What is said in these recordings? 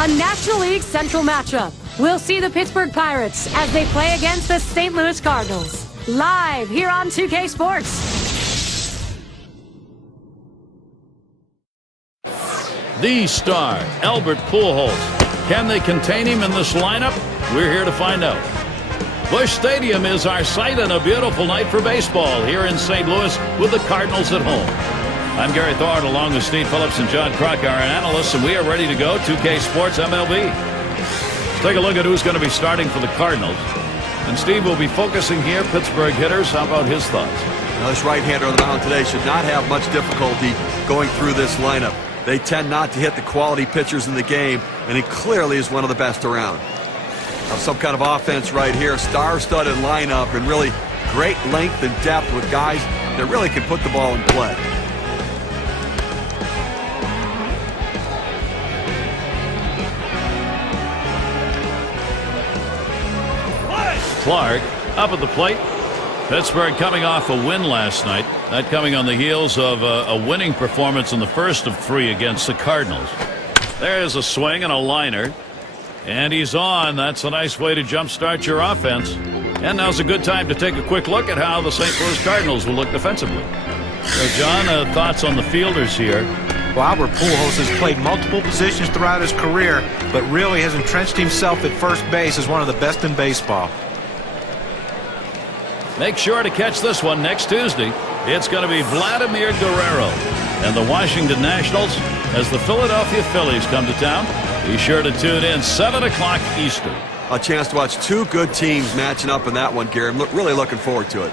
A National League Central matchup. We'll see the Pittsburgh Pirates as they play against the St. Louis Cardinals. Live here on 2K Sports. The star, Albert Pujols. Can they contain him in this lineup? We're here to find out. Busch Stadium is our site on a beautiful night for baseball here in St. Louis with the Cardinals at home. I'm Gary Thorne along with Steve Phillips and John Crock, our analysts, and we are ready to go. 2K Sports MLB. Let's take a look at who's going to be starting for the Cardinals. And Steve will be focusing here, Pittsburgh hitters. How about his thoughts? Now, this right-hander on the mound today should not have much difficulty going through this lineup. They tend not to hit the quality pitchers in the game, and he clearly is one of the best around. Now, some kind of offense right here, star-studded lineup, and really great length and depth with guys that really can put the ball in play. Clark up at the plate. Pittsburgh coming off a win last night. That coming on the heels of a winning performance in the first of 3 against the Cardinals. There's a swing and a liner. And he's on. That's a nice way to jumpstart your offense. And now's a good time to take a quick look at how the St. Louis Cardinals will look defensively. So, John, thoughts on the fielders here? Well, Albert Pujols has played multiple positions throughout his career, but really has entrenched himself at first base as one of the best in baseball. Make sure to catch this one next Tuesday. It's going to be Vladimir Guerrero and the Washington Nationals as the Philadelphia Phillies come to town. Be sure to tune in 7 o'clock Eastern. A chance to watch 2 good teams matching up in that one, Gary. I'm really looking forward to it.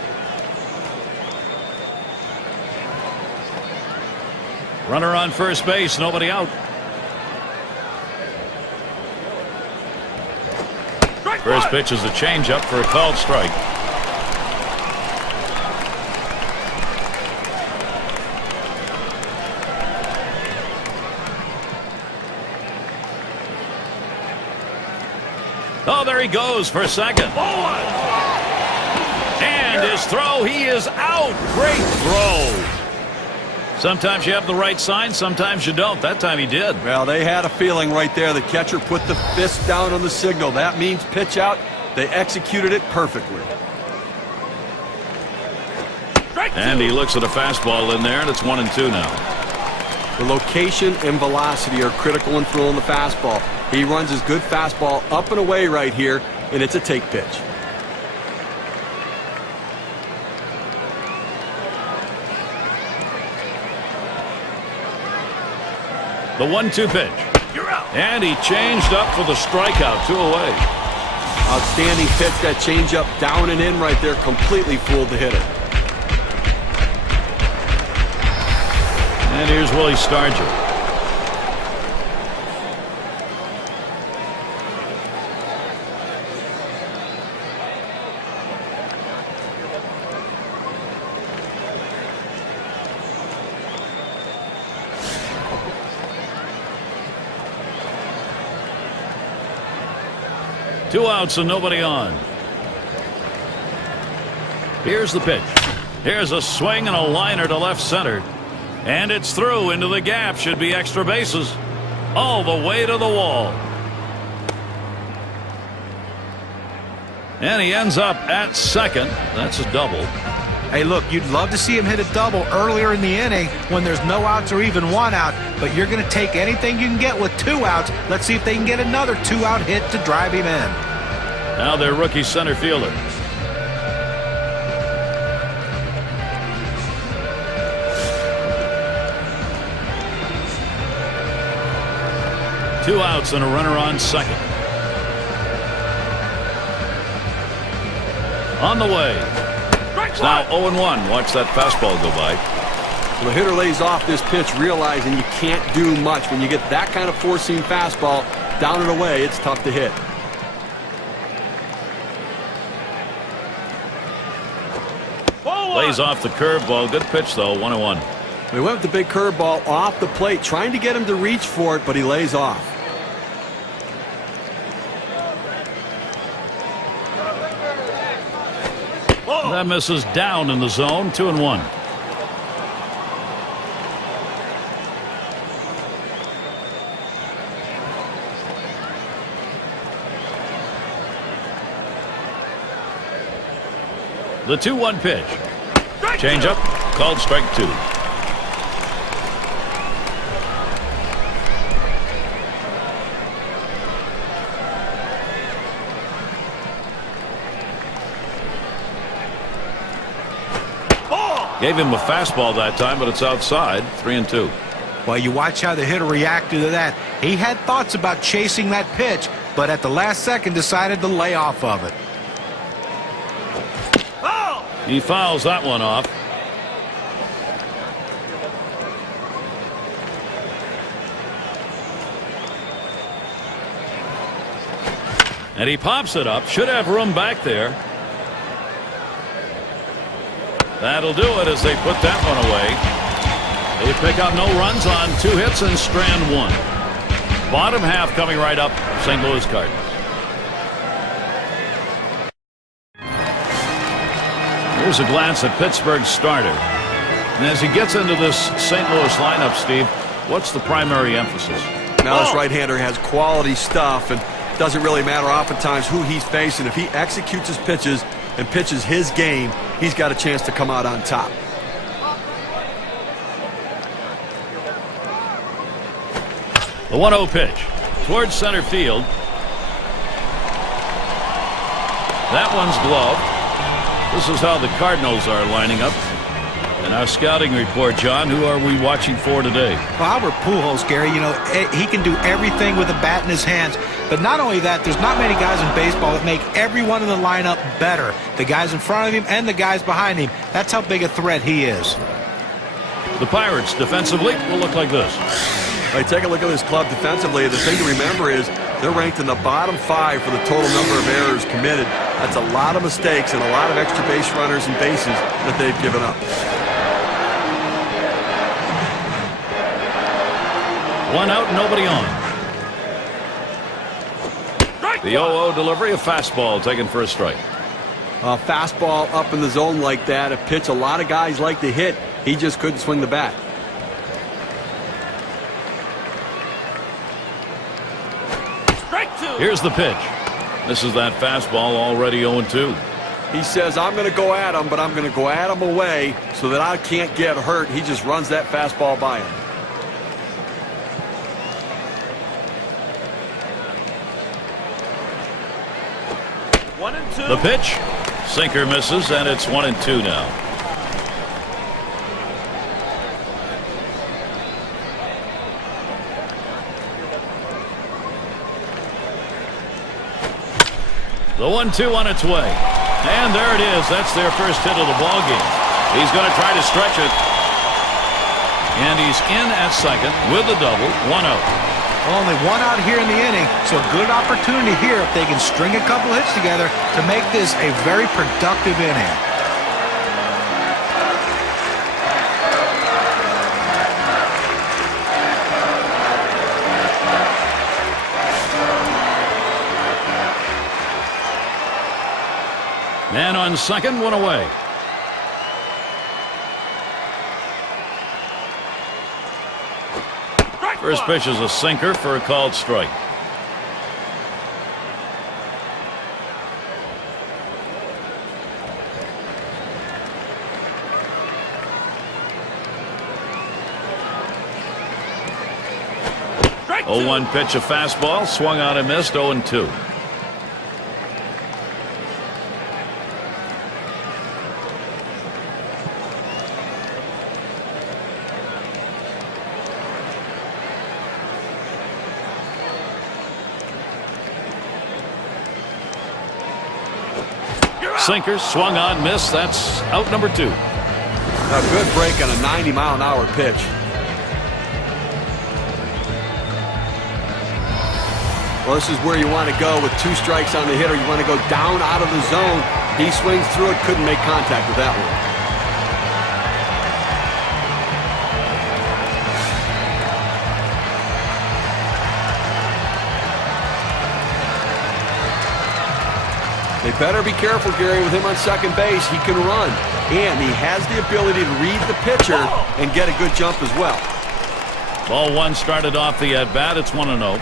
Runner on first base, nobody out. First pitch is a changeup for a called strike. Oh, there he goes for second. And his throw, he is out. Great throw. Sometimes you have the right sign, sometimes you don't. That time he did. Well, they had a feeling right there. The catcher put the fist down on the signal. That means pitch out. They executed it perfectly. And he looks at a fastball in there, and it's 1-2 now. The location and velocity are critical in throwing the fastball. He runs his good fastball up and away right here, and it's a take pitch. The 1-2 pitch. You're out. And he changed up for the strikeout. 2 away. Outstanding pitch. That changeup down and in right there completely fooled the hitter. And here's Willie Stargell. Two outs and nobody on. Here's the pitch. Here's a swing and a liner to left center. And it's through into the gap. Should be extra bases. All the way to the wall. And he ends up at second. That's a double. Hey, look, you'd love to see him hit a double earlier in the inning when there's no outs or even 1 out, but you're going to take anything you can get with 2 outs. Let's see if they can get another 2-out hit to drive him in. Now their rookie center fielder. Two outs and a runner on second. On the way. It's now 0-1. Watch that fastball go by. Well, the hitter lays off this pitch realizing you can't do much. When you get that kind of four-seam fastball down and away, it's tough to hit. Lays off the curveball. Good pitch, though. 1-1. They went with the big curveball off the plate, trying to get him to reach for it, but he lays off. That misses down in the zone. 2-1. The 2-1 pitch. Change up. Called strike 2. Gave him a fastball that time, but it's outside. 3-2. Well, you watch how the hitter reacted to that. He had thoughts about chasing that pitch, but at the last second decided to lay off of it. He fouls that one off. And he pops it up. Should have room back there. That'll do it as they put that one away. They pick up no runs on 2 hits and strand 1. Bottom half coming right up. St. Louis Cardinals. Here's a glance at Pittsburgh's starter. And as he gets into this St. Louis lineup, Steve, what's the primary emphasis? Now this right-hander has quality stuff, and doesn't really matter oftentimes who he's facing. If he executes his pitches and pitches his game, he's got a chance to come out on top. The 1-0 pitch towards center field. That one's gloved. This is how the Cardinals are lining up. And our scouting report, John, who are we watching for today? Well, Albert Pujols, Gary, you know, he can do everything with a bat in his hands. But not only that, there's not many guys in baseball that make everyone in the lineup better. The guys in front of him and the guys behind him. That's how big a threat he is. The Pirates defensively will look like this. Hey, take a look at this club defensively. The thing to remember is they're ranked in the bottom 5 for the total number of errors committed. That's a lot of mistakes and a lot of extra base runners and bases that they've given up. 1 out, nobody on. The 0-0 delivery, a fastball taken for a strike. A fastball up in the zone like that, a pitch a lot of guys like to hit. He just couldn't swing the bat. Here's the pitch. This is that fastball, already 0-2. He says, I'm going to go at him, but I'm going to go at him away so that I can't get hurt. He just runs that fastball by him. The pitch. Sinker misses, and it's 1-2 now. The 1-2 on its way. And there it is. That's their first hit of the ball game. He's going to try to stretch it. And he's in at second with a double. 1-0. Only 1 out here in the inning, so a good opportunity here if they can string a couple hits together to make this a very productive inning. Man on second, 1 away. First pitch is a sinker for a called strike. Oh, 1 pitch, a fastball, swung on and missed. 0-2. Sinker, swung on, missed. That's out number 2. A good break on a 90-mile-an-hour pitch. Well, this is where you want to go with 2 strikes on the hitter. You want to go down out of the zone. He swings through it, couldn't make contact with that one. They better be careful, Gary, with him on second base. He can run, and he has the ability to read the pitcher and get a good jump as well. Ball 1 started off the at-bat. It's 1-0.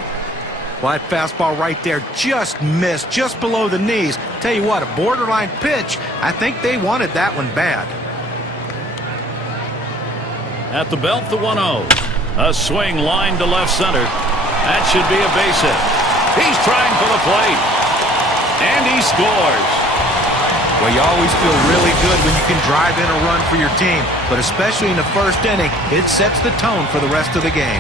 Well, that fastball right there just missed, just below the knees. Tell you what, a borderline pitch. I think they wanted that one bad. At the belt, the 1-0. A swing line to left center. That should be a base hit. He's trying for the plate. And he scores. Well, you always feel really good when you can drive in a run for your team. But especially in the first inning, it sets the tone for the rest of the game.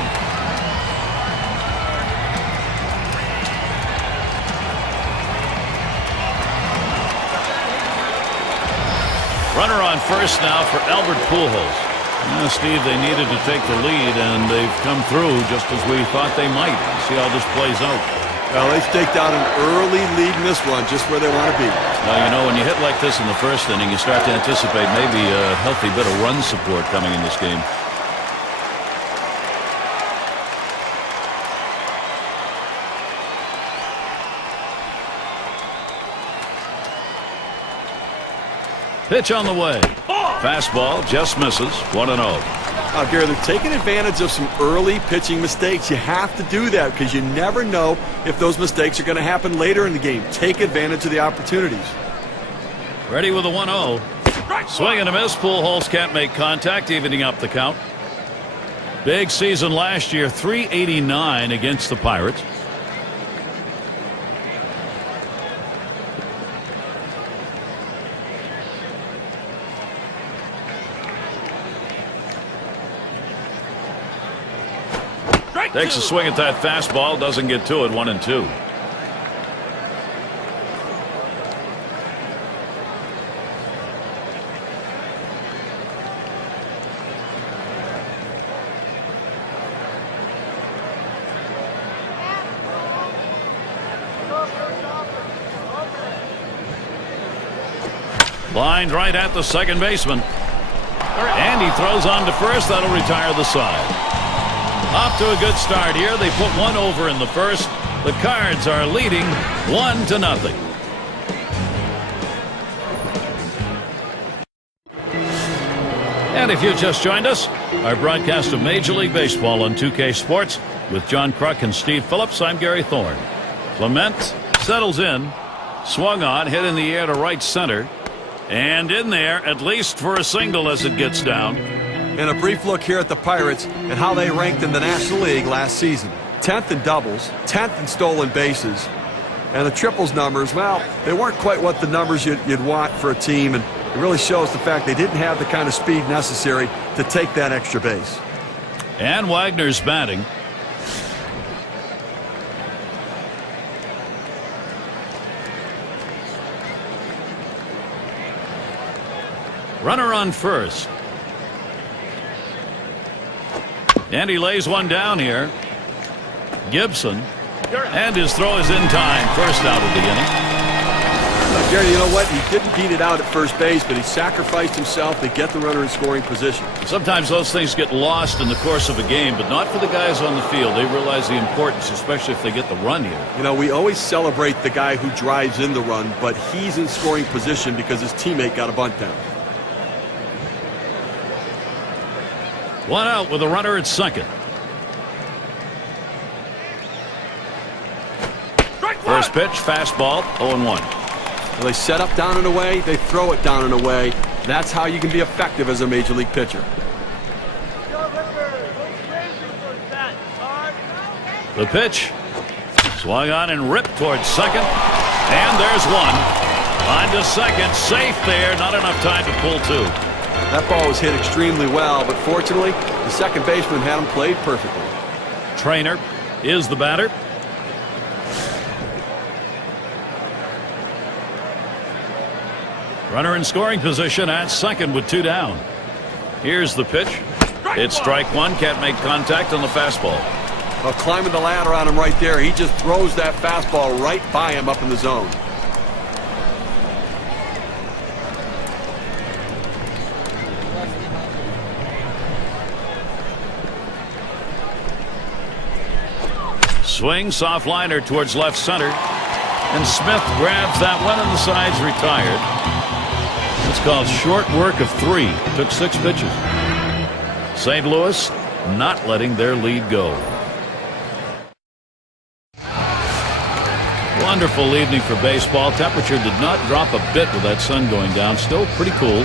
Runner on first now for Albert Pujols. Steve, they needed to take the lead, and they've come through just as we thought they might. See how this plays out. Well, they staked out an early lead in this one, just where they want to be. Well, you know, when you hit like this in the first inning, you start to anticipate maybe a healthy bit of run support coming in this game. Pitch on the way. Fastball just misses. 1-0. Gary, they're taking advantage of some early pitching mistakes. You have to do that because you never know if those mistakes are going to happen later in the game. Take advantage of the opportunities. Ready with a 1-0. Swing and a miss. Pujols can't make contact, evening up the count. Big season last year, 389 against the Pirates. Takes a swing at that fastball, doesn't get to it. 1-2. Lined right at the second baseman. And he throws on to first. That'll retire the side. Off to a good start here. They put one over in the first. The Cards are leading 1-0. And if you just joined us, our broadcast of Major League Baseball on 2K Sports with John Kruk and Steve Phillips. I'm Gary Thorne. Clement settles in, swung on, hit in the air to right center, and in there at least for a single as it gets down. And a brief look here at the Pirates and how they ranked in the National League last season. 10th in doubles, 10th in stolen bases. And the triples numbers, well, they weren't quite what the numbers you'd want for a team. And it really shows the fact they didn't have the kind of speed necessary to take that extra base. And Wagner's batting. Runner on first. And he lays one down here. Gibson. And his throw is in time. First out of the inning. Gary, you know what? He didn't beat it out at first base, but he sacrificed himself to get the runner in scoring position. Sometimes those things get lost in the course of a game, but not for the guys on the field. They realize the importance, especially if they get the run here. You know, we always celebrate the guy who drives in the run, but he's in scoring position because his teammate got a bunt down. One out with a runner at second. First pitch, fastball, 0-1. Well, they set up down and away, they throw it down and away. That's how you can be effective as a major league pitcher. The pitch, swung on and ripped towards second. And there's one. On to second, safe there, not enough time to pull two. That ball was hit extremely well, but fortunately, the second baseman had him played perfectly. Trainer is the batter. Runner in scoring position at second with two down. Here's the pitch. It's strike one. Can't make contact on the fastball. Well, climbing the ladder on him right there. He just throws that fastball right by him up in the zone. Swing, soft liner towards left center. And Smith grabs that one and the side's retired. It's called short work of three. Took 6 pitches. St. Louis not letting their lead go. Wonderful evening for baseball. Temperature did not drop a bit with that sun going down. Still pretty cool.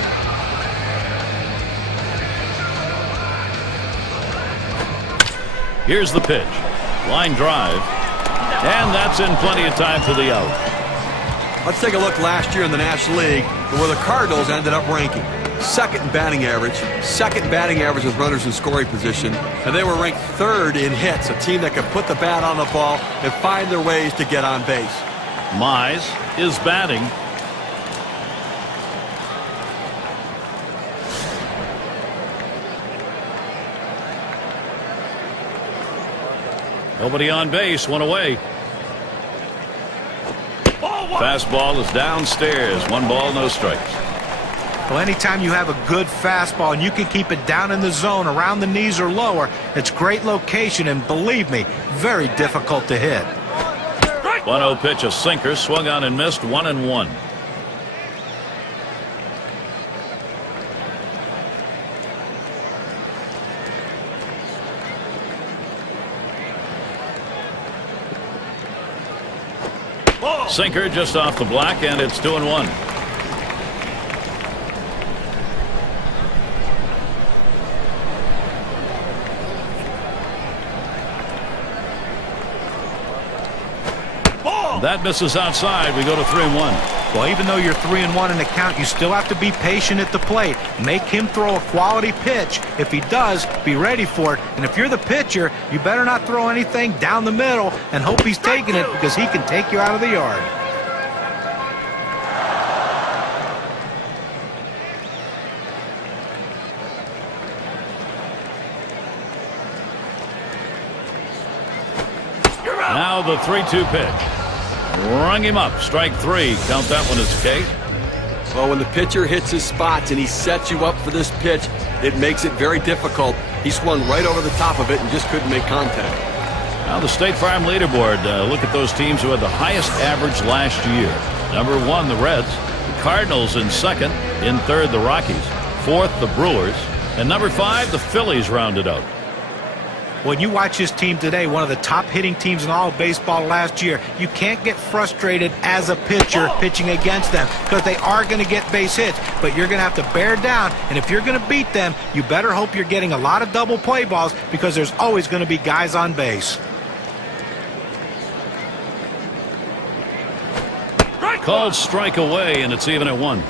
Here's the pitch. Line drive. And that's in plenty of time for the out. Let's take a look last year in the National League where the Cardinals ended up ranking. Second in batting average. Second in batting average with runners in scoring position. And they were ranked third in hits. A team that could put the bat on the ball and find their ways to get on base. Mize is batting. Nobody on base, one away. Fastball is downstairs. 1 ball, no strikes. Well, anytime you have a good fastball and you can keep it down in the zone around the knees or lower, it's great location and, believe me, very difficult to hit. 1-0 pitch, a sinker, swung on and missed. 1-1. Sinker just off the black, and it's 2-1. That misses outside. We go to 3-1. Well, even though you're 3-1 in the count, you still have to be patient at the plate. Make him throw a quality pitch. If he does, be ready for it. And if you're the pitcher, you better not throw anything down the middle and hope he's taking it, because he can take you out of the yard. Now the 3-2 pitch. Rung him up. Strike 3. Count that one as a K. Well, when the pitcher hits his spots and he sets you up for this pitch, it makes it very difficult. He swung right over the top of it and just couldn't make contact. Now the State Farm leaderboard. Look at those teams who had the highest average last year. Number 1, the Reds. The Cardinals in second. In third, the Rockies. Fourth, the Brewers. And number 5, the Phillies rounded out. When you watch this team today, one of the top hitting teams in all of baseball last year, you can't get frustrated as a pitcher pitching against them, because they are going to get base hits, but you're going to have to bear down. And if you're going to beat them, you better hope you're getting a lot of double play balls, because there's always going to be guys on base. Called strike away, and it's even at 1.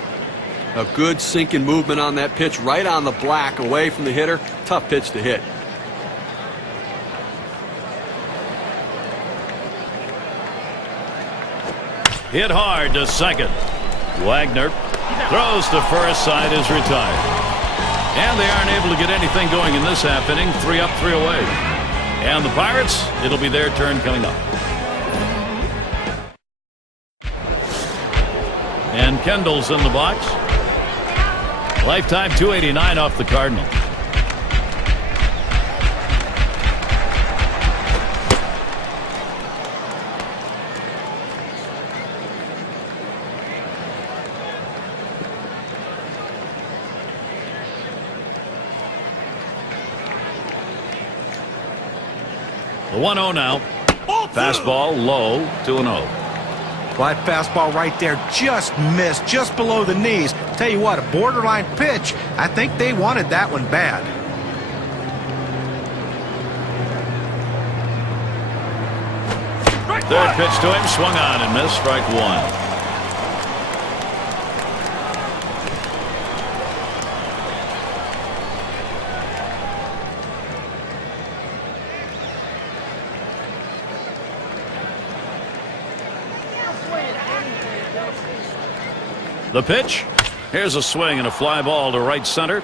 A good sinking movement on that pitch, right on the black, away from the hitter. Tough pitch to hit. Hit hard to second. Wagner throws to first. Side is retired. And they aren't able to get anything going in this half inning. 3 up, 3 away. And the Pirates, it'll be their turn coming up. And Kendall's in the box. Lifetime 289 off the Cardinals. The 1-0 now. Fastball low, 2-0. Well, that fastball right there just missed, just below the knees. Tell you what, a borderline pitch. I think they wanted that one bad. Third pitch to him, swung on and missed. Strike 1. The pitch. Here's a swing and a fly ball to right center.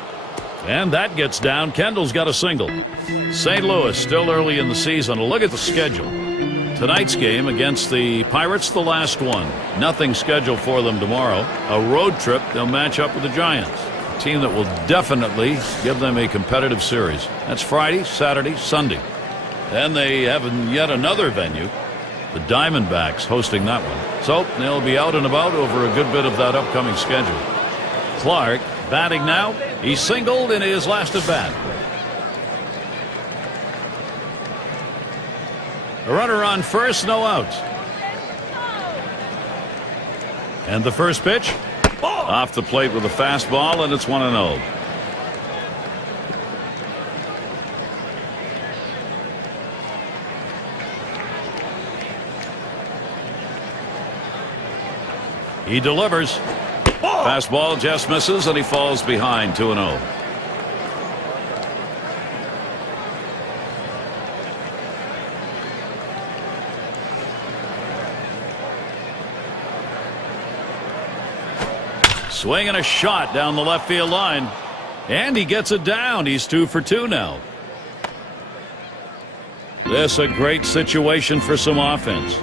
And that gets down. Kendall's got a single. St. Louis still early in the season. Look at the schedule. Tonight's game against the Pirates, the last one. Nothing scheduled for them tomorrow. A road trip. They'll match up with the Giants. A team that will definitely give them a competitive series. That's Friday, Saturday, Sunday. Then they have yet another venue. The Diamondbacks hosting that one. So they'll be out and about over a good bit of that upcoming schedule. Clark batting now. He singled in his last at bat. A runner on first, no outs. And the first pitch off the plate with a fastball, and it's 1-0. He delivers. Fastball just misses, and he falls behind 2-0. Swinging a shot down the left field line. And he gets it down. He's 2 for 2 now. This a great situation for some offense.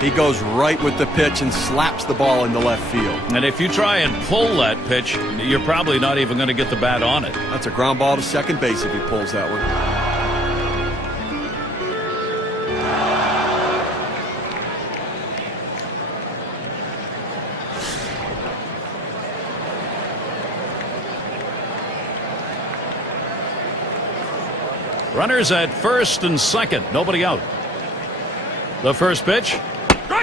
He goes right with the pitch and slaps the ball into left field. And if you try and pull that pitch, you're probably not even going to get the bat on it. That's a ground ball to second base if he pulls that one. Runners at first and second. Nobody out. The first pitch.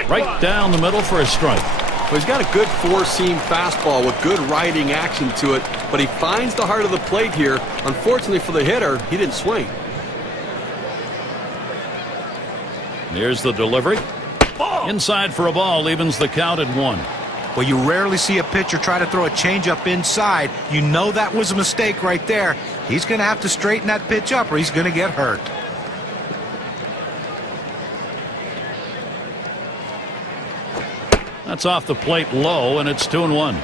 Right down the middle for a strike. Well, he's got a good four-seam fastball with good riding action to it, but he finds the heart of the plate here. Unfortunately for the hitter, he didn't swing. Here's the delivery. Inside for a ball, evens the count at 1. Well, you rarely see a pitcher try to throw a changeup inside. You know that was a mistake right there. He's going to have to straighten that pitch up or he's going to get hurt. That's off the plate low, and it's 2-1.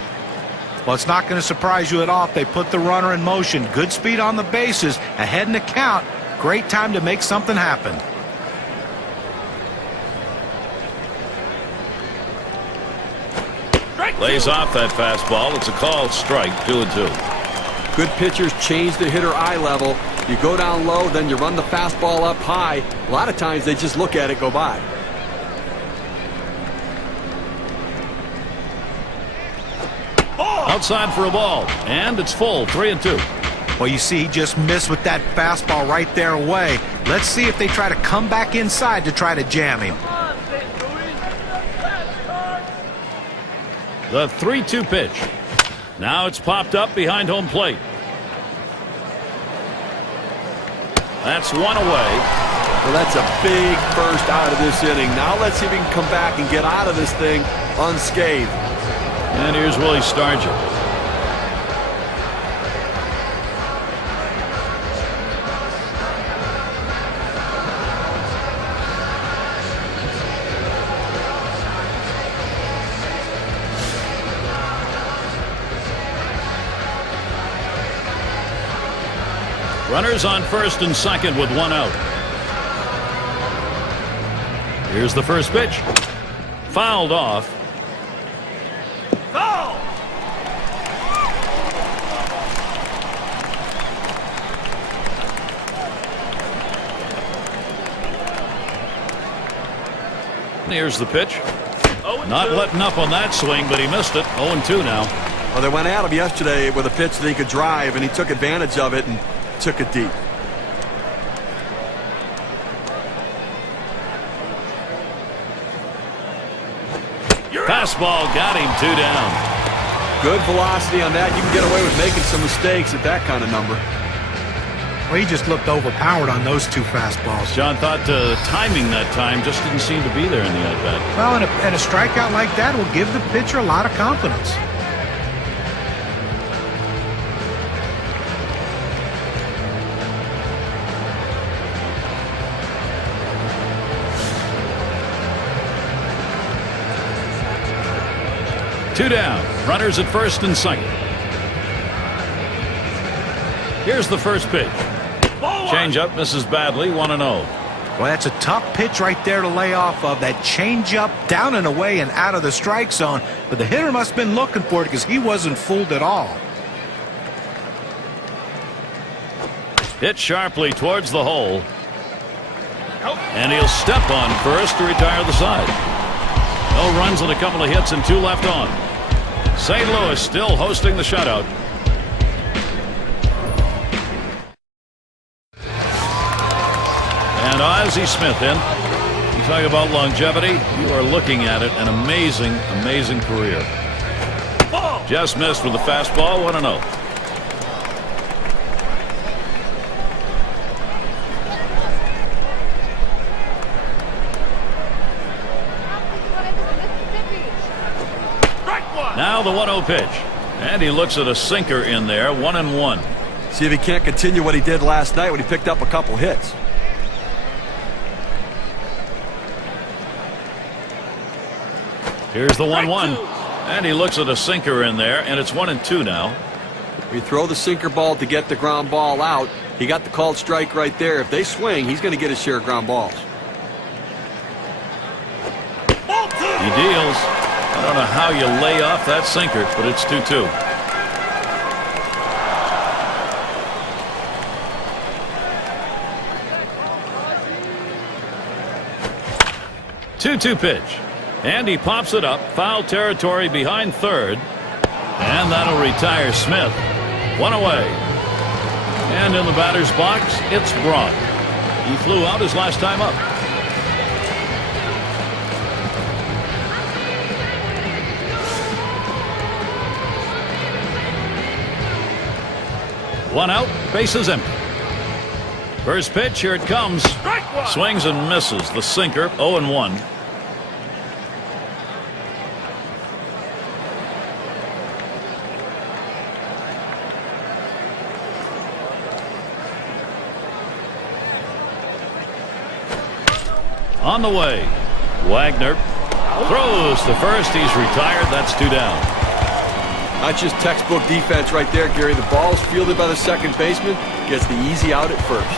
Well, it's not going to surprise you at all if they put the runner in motion. Good speed on the bases, ahead in the count. Great time to make something happen. Lays off that fastball. It's a called strike, 2-2. Good pitchers change the hitter eye level. You go down low, then you run the fastball up high. A lot of times they just look at it go by. Outside for a ball, and it's full, 3-2. Well, you see, he just missed with that fastball right there away. Let's see if they try to come back inside to try to jam him. The 3-2 pitch. Now it's popped up behind home plate. That's one away. Well, that's a big first out of this inning. Now let's see if he can come back and get out of this thing unscathed. And here's Willie Stargell. Runners on first and second with 1 out. Here's the first pitch. Fouled off. Foul! Here's the pitch. Not letting up on that swing, but he missed it. 0-2 now. Well, they went at him yesterday with a pitch that he could drive, and he took advantage of it and took it deep. Fastball got him 2 down. Good velocity on that. You can get away with making some mistakes at that kind of number. Well, he just looked overpowered on those 2 fastballs. John thought timing that time just didn't seem to be there in the at-bat. Well, and a strikeout like that will give the pitcher a lot of confidence. Two down. Runners at first and second. Here's the first pitch. Change-up misses badly, 1-0. Well, that's a tough pitch right there to lay off of. That change-up down and away and out of the strike zone. But the hitter must have been looking for it because he wasn't fooled at all. Hit sharply towards the hole. And he'll step on first to retire the side. No runs and a couple of hits and 2 left on. St. Louis still hosting the shutout. And Ozzie Smith in. He Talk about longevity. You are looking at it. An amazing, amazing career. Just missed with the fastball. 1-0. Now the 1-0 pitch. And he looks at a sinker in there. 1-1. See if he can't continue what he did last night when he picked up a couple hits. Here's the 1-1. And he looks at a sinker in there, and it's 1-2 now. We throw the sinker ball to get the ground ball out. He got the called strike right there. If they swing, he's going to get his share of ground balls. He deals. I don't know how you lay off that sinker, but it's 2-2. Two-two pitch. And he pops it up. Foul territory behind third. And that'll retire Smith. One away. And in the batter's box, it's Braun. He flew out his last time up. One out, bases empty. First pitch, here it comes. Swings and misses. The sinker, 0-1. On the way, Wagner throws to first. He's retired. That's 2 down. Not just textbook defense right there, Gary. The ball's fielded by the second baseman. Gets the easy out at first.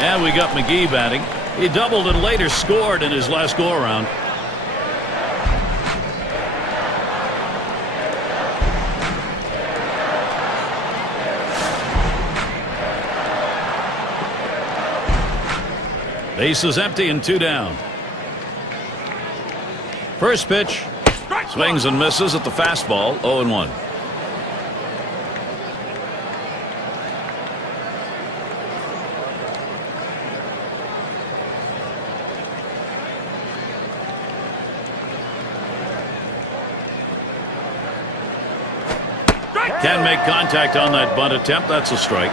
And we got McGee batting. He doubled and later scored in his last go-around. Base is empty and 2 down. First pitch. Swings and misses at the fastball. 0-1. Can make contact on that bunt attempt. That's a strike.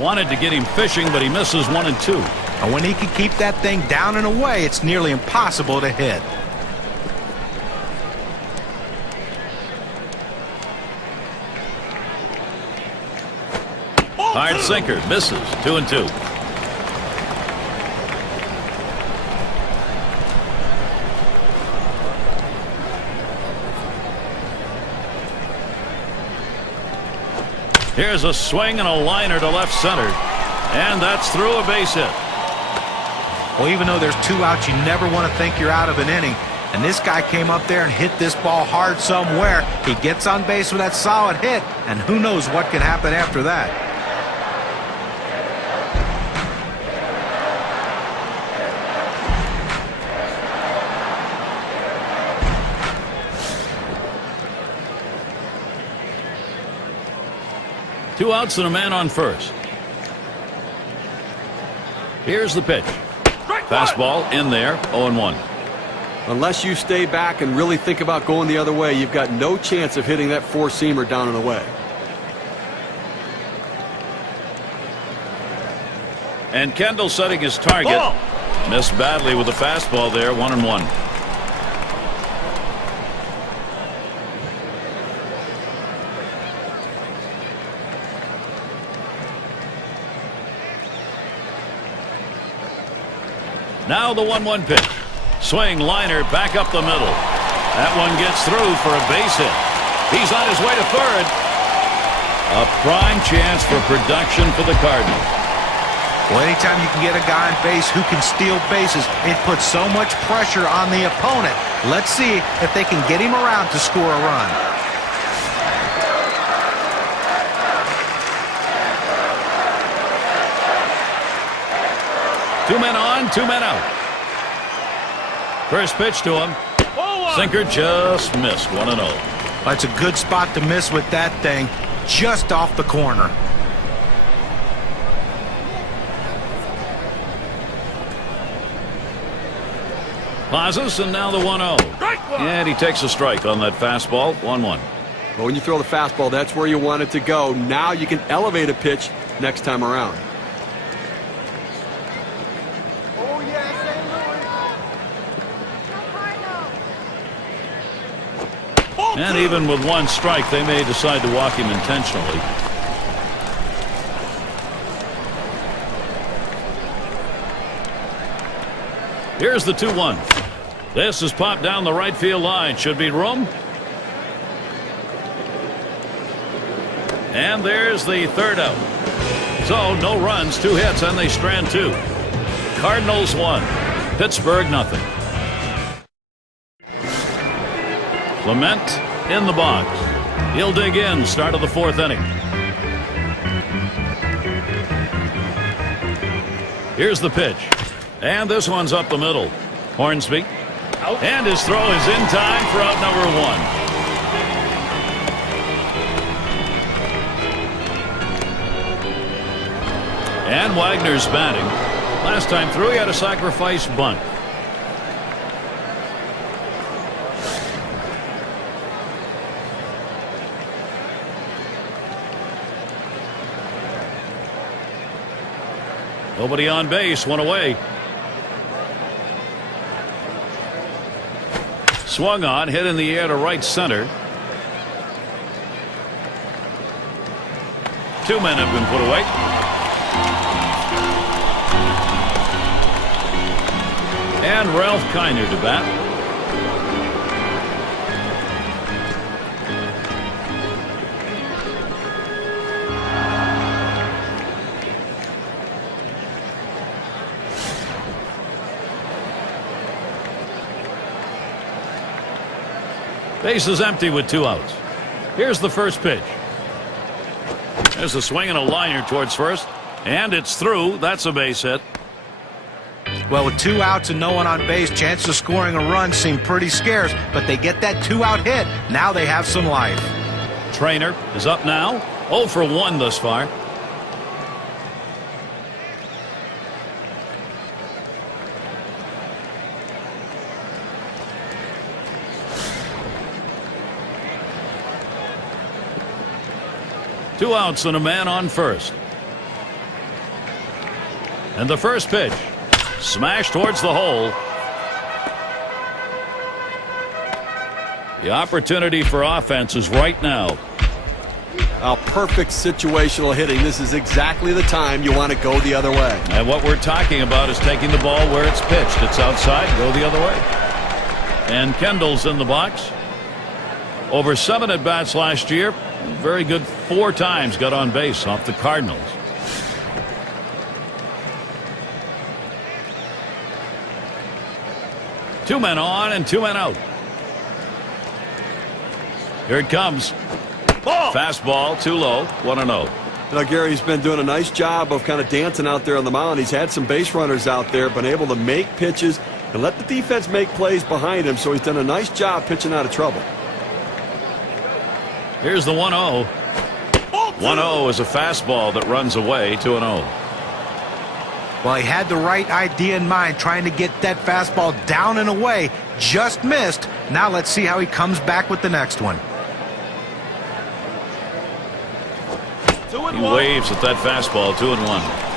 Wanted to get him fishing, but he misses 1 and 2. And when he can keep that thing down and away, it's nearly impossible to hit. Hard sinker, misses. 2 and 2. Here's a swing and a liner to left center. And that's through, a base hit. Well, even though there's 2 outs, you never want to think you're out of an inning. And this guy came up there and hit this ball hard somewhere. He gets on base with that solid hit, and who knows what can happen after that. Two outs and a man on first. Here's the pitch. Fastball in there, 0-1. Unless you stay back and really think about going the other way, you've got no chance of hitting that four-seamer down and away. And Kendall setting his target. Ball. Missed badly with the fastball there, 1-1. Now the 1-1 pitch. Swing, liner, back up the middle. That one gets through for a base hit. He's on his way to third. A prime chance for production for the Cardinals. Well, anytime you can get a guy on base who can steal bases, it puts so much pressure on the opponent. Let's see if they can get him around to score a run. Two men on, two men out. First pitch to him. Sinker just missed. 1-0. That's a good spot to miss with that thing, just off the corner. Pauses, and now the 1-0. And he takes a strike on that fastball. 1-1. But when you throw the fastball, that's where you want it to go. Now you can elevate a pitch next time around. Oh, yeah, St. Louis. And even with one strike, they may decide to walk him intentionally. Here's the 2-1. This is popped down the right field line. Should be room. And there's the third out. So no runs, 2 hits, and they strand 2. Cardinals 1, Pittsburgh nothing. Clement in the box. He'll dig in, start of the 4th inning. Here's the pitch. And this one's up the middle. Hornsby. And his throw is in time for out number 1. And Wagner's batting. Last time through, he had a sacrifice bunt. Nobody on base, 1 away. Swung on, hit in the air to right center. 2 men have been put away. And Ralph Kiner to bat. Base is empty with 2 outs. Here's the first pitch. There's a swing and a liner towards first. And it's through. That's a base hit. Well, with 2 outs and no one on base, chances of scoring a run seem pretty scarce, but they get that 2-out hit. Now they have some life. Trainer is up now. 0 for 1 thus far. Two outs and a man on first. And the first pitch. Smash towards the hole. The opportunity for offense is right now. A perfect situational hitting. This is exactly the time you want to go the other way. And what we're talking about is taking the ball where it's pitched. It's outside, go the other way. And Kendall's in the box. Over 7 at-bats last year. Very good 4 times got on base off the Cardinals. Two men on and 2 men out. Here it comes. Ball. Fastball too low. 1-0. You know, Gary's been doing a nice job of kind of dancing out there on the mound. He's had some base runners out there, been able to make pitches and let the defense make plays behind him. So he's done a nice job pitching out of trouble. Here's the 1-0. 1-0 is a fastball that runs away. 2-0. Well, he had the right idea in mind, trying to get that fastball down and away. Just missed. Now let's see how he comes back with the next one. He waves at that fastball. 2-1.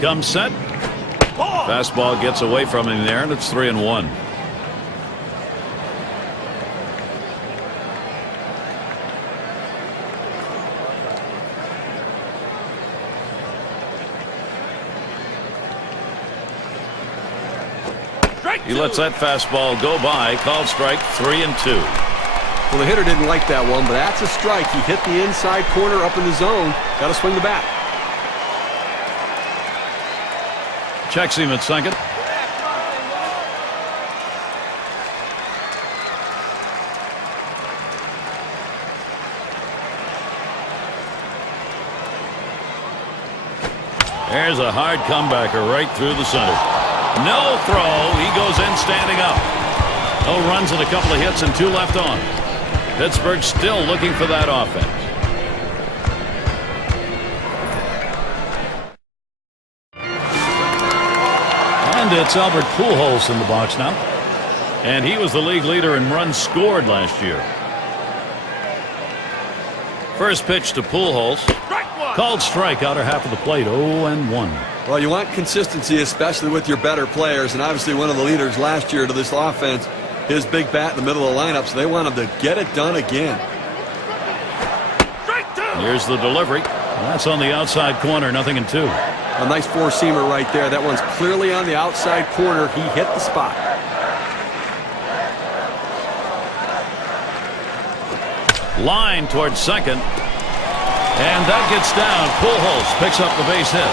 Comes set. Fastball gets away from him there, and it's 3-1. He lets that fastball go by. Called strike. 3-2. Well, the hitter didn't like that one, but that's a strike. He hit the inside corner up in the zone. Got to swing the bat. Checks him at second. There's a hard comebacker right through the center. No throw. He goes in standing up. No runs and a couple of hits and 2 left on. Pittsburgh still looking for that offense. And it's Albert Pujols in the box now. And he was the league leader in runs scored last year. First pitch to Pujols. Called strike, outer half of the plate, 0-1. Well, you want consistency, especially with your better players, and obviously one of the leaders last year to this offense, his big bat in the middle of the lineup, so they want him to get it done again. Here's the delivery. That's on the outside corner, 0-2. A nice four-seamer right there. That one's clearly on the outside corner. He hit the spot. Line towards second. And that gets down. Pujols picks up the base hit.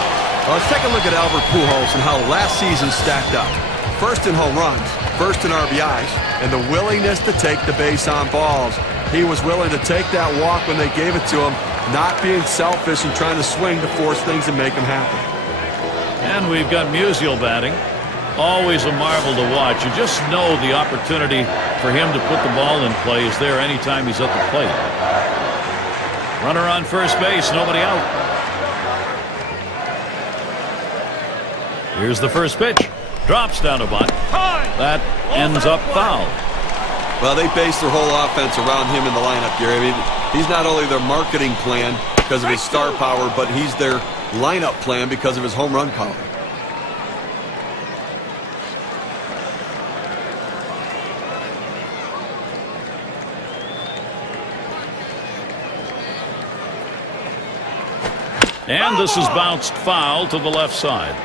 Well, let's take a look at Albert Pujols and how last season stacked up. First in home runs, first in RBIs, and the willingness to take the base on balls. He was willing to take that walk when they gave it to him, not being selfish and trying to swing to force things and make them happen. And we've got Musial batting. Always a marvel to watch. You just know the opportunity for him to put the ball in play is there anytime he's at the plate. Runner on first base, nobody out. Here's the first pitch. Drops down a bunt. That ends up foul. Well, they base their whole offense around him in the lineup, Gary. I mean, he's not only their marketing plan because of his star power, but he's their lineup plan because of his home run column. And this is bounced foul to the left side.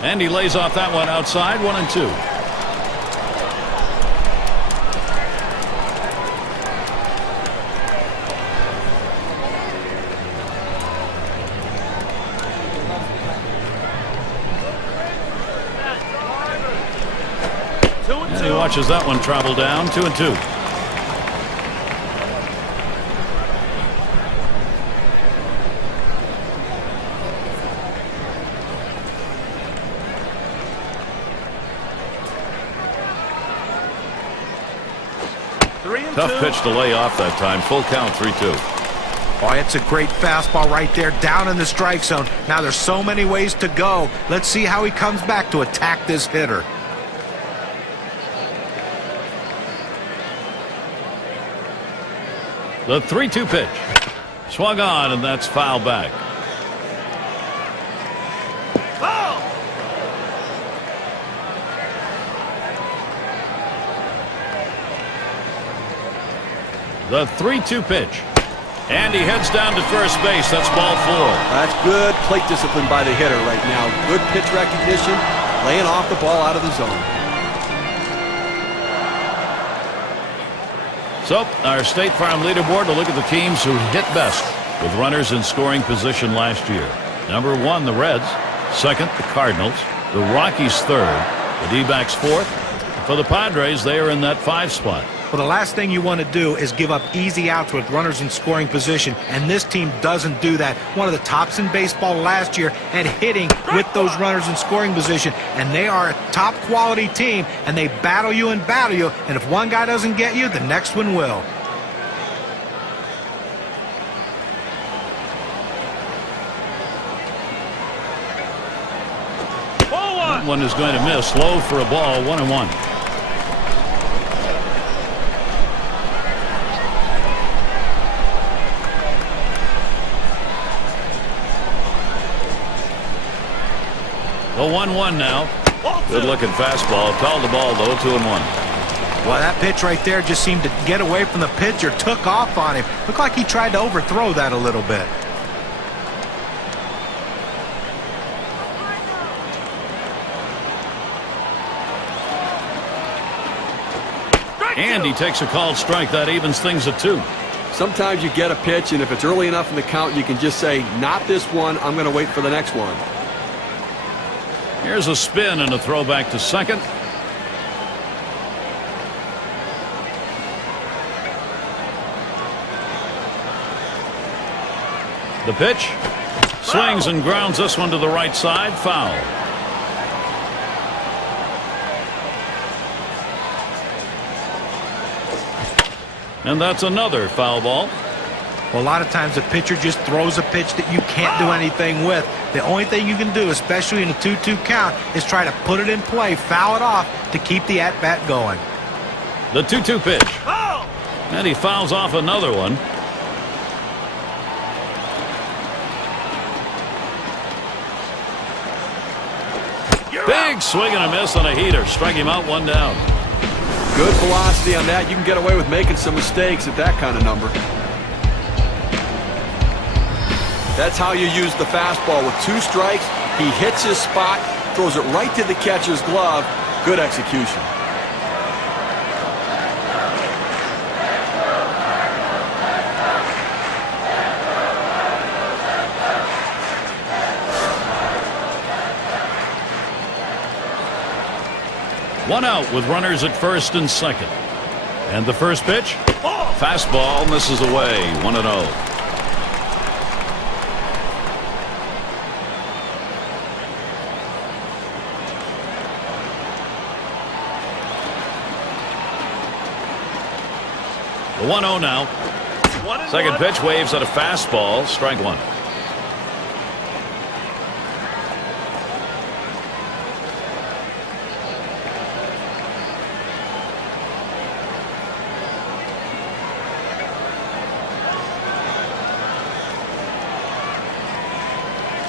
And he lays off that one outside, 1-2. And he watches that one travel down, 2-2. Tough pitch to lay off that time. Full count, 3-2. Oh, it's a great fastball right there down in the strike zone. Now there's so many ways to go. Let's see how he comes back to attack this hitter. The 3-2 pitch. Swung on, and that's foul back. The 3-2 pitch. And he heads down to first base. That's ball 4. That's good plate discipline by the hitter right now. Good pitch recognition, laying off the ball out of the zone. So, our State Farm leaderboard to look at the teams who hit best with runners in scoring position last year. Number 1, the Reds. Second, the Cardinals. The Rockies third. The D-backs fourth. For the Padres, they are in that 5 spot. Well, the last thing you want to do is give up easy outs with runners in scoring position, and this team doesn't do that. One of the tops in baseball last year at hitting with those runners in scoring position, and they are a top quality team, and they battle you, and if one guy doesn't get you, the next one will. That one is going to miss. Low for a ball, 1-1. The 1-1 now. Good looking fastball. Called the ball though, 2-1. Well, that pitch right there just seemed to get away from the pitcher, took off on him. Looked like he tried to overthrow that a little bit. And he takes a called strike. That evens things at 2. Sometimes you get a pitch, and if it's early enough in the count, you can just say, not this one, I'm going to wait for the next one. Here's a spin and a throw back to second. The pitch. Swings and grounds this one to the right side. Foul. And that's another foul ball. Well, a lot of times the pitcher just throws a pitch that you can't do anything with. The only thing you can do, especially in a 2-2 count, is try to put it in play, foul it off to keep the at-bat going. The 2-2 pitch. And he fouls off another one. Big swing and a miss on a heater. Strike him out, one down. Good velocity on that. You can get away with making some mistakes at that kind of number. That's how you use the fastball. With 2 strikes, he hits his spot, throws it right to the catcher's glove. Good execution. One out with runners at first and second. And the first pitch. Fastball misses away. 1-0. The 1-0 now. Second pitch waves at a fastball. Strike one.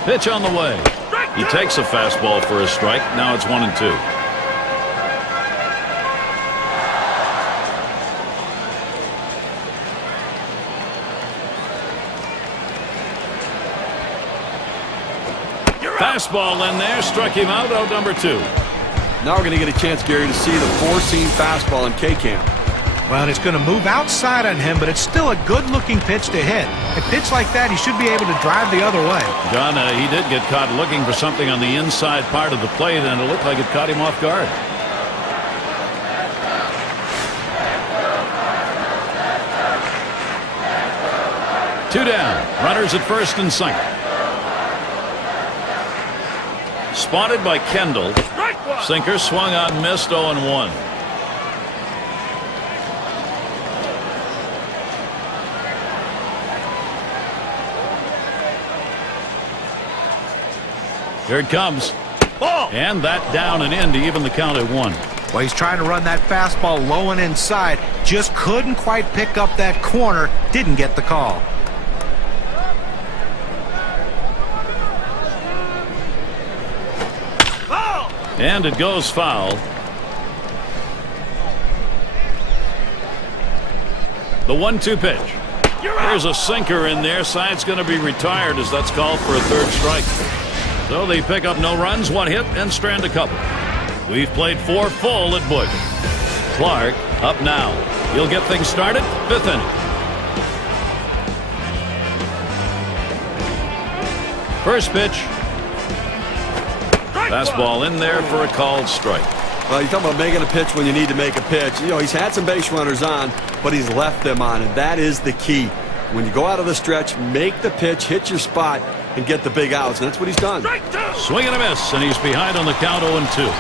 Pitch on the way. He takes a fastball for a strike. Now it's 1-2. Fastball in there. Struck him out. Out number 2. Now we're going to get a chance, Gary, to see the 4-seam fastball in K-Camp. Well, it's going to move outside on him, but it's still a good-looking pitch to hit. A pitch like that, he should be able to drive the other way. John, he did get caught looking for something on the inside part of the plate, and it looked like it caught him off guard. Two down. Runners at first and second. Spotted by Kendall. Sinker swung on, missed. 0-1. Here it comes. And that down and in to even the count at 1. Well, he's trying to run that fastball low and inside. Just couldn't quite pick up that corner. Didn't get the call. And it goes foul. The 1-2 pitch. There's a sinker in there. Side's going to be retired as that's called for a third strike. So they pick up no runs, 1 hit, and strand a couple. We've played 4 full at Busch. Clark up now. He'll get things started. 5th inning. First pitch. Fastball in there for a called strike. Well, you're talking about making a pitch when you need to make a pitch. You know, he's had some base runners on, but he's left them on, and that is the key. When you go out of the stretch, make the pitch, hit your spot, and get the big outs, and that's what he's done. Swing and a miss, and he's behind on the count. 0-2.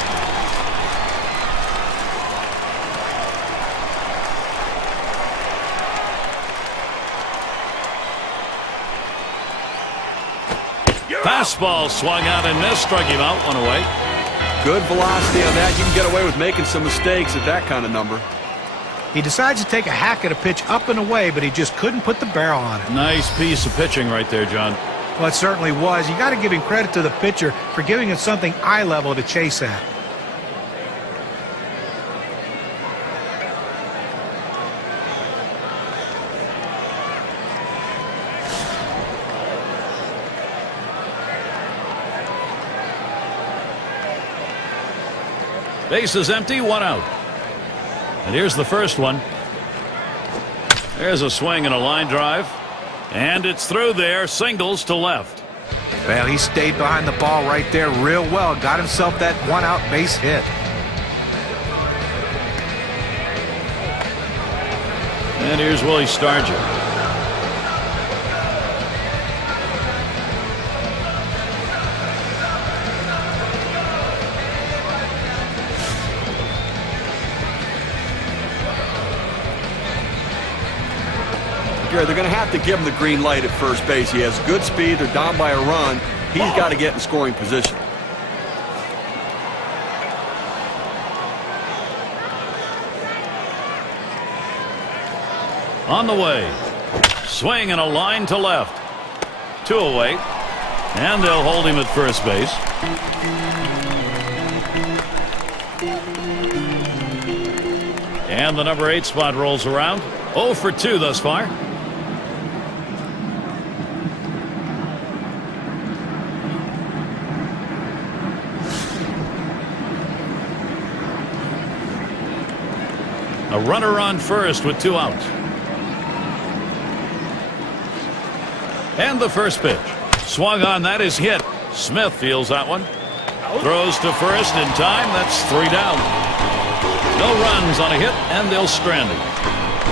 Fastball swung out and missed. Struck him out. 1 away. Good velocity on that. You can get away with making some mistakes at that kind of number. He decides to take a hack at a pitch up and away, but he just couldn't put the barrel on it. Nice piece of pitching right there, John. Well, it certainly was. You got to give him credit to the pitcher for giving him something eye level to chase at. Base is empty, 1 out. And here's the first one. There's a swing and a line drive. And it's through there. Singles to left. Well, he stayed behind the ball right there real well. Got himself that 1-out base hit. And here's Willie Stargell. Gary, they're going to have to give him the green light at first base. He has good speed. They're down by a run. He's got to get in scoring position. On the way. Swing and a line to left. 2 away. And they'll hold him at first base. And the number 8 spot rolls around. 0 for 2 thus far. A runner on first with 2 outs. And the first pitch. Swung on, that is hit. Smith fields that one. Throws to first in time. That's 3 down. No runs on a hit, and they'll strand him.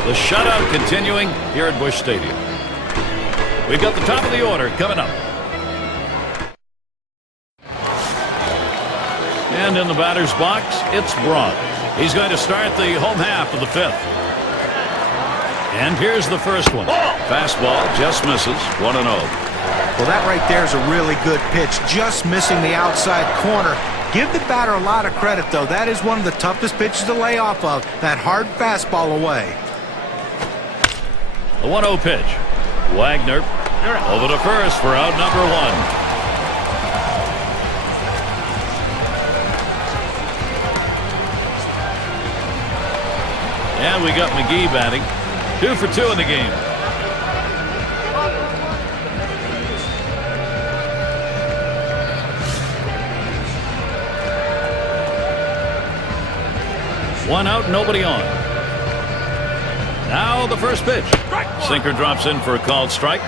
The shutout continuing here at Busch Stadium. We've got the top of the order coming up. And in the batter's box, it's Braun. He's going to start the home half of the 5th. And here's the first one. Fastball just misses. 1-0. Well, that right there is a really good pitch, just missing the outside corner. Give the batter a lot of credit, though. That is one of the toughest pitches to lay off of, that hard fastball away. The 1-0 pitch. Wagner over to first for out number 1. And we got McGee batting. 2 for 2 in the game. One out, nobody on. Now the first pitch. Sinker drops in for a called strike.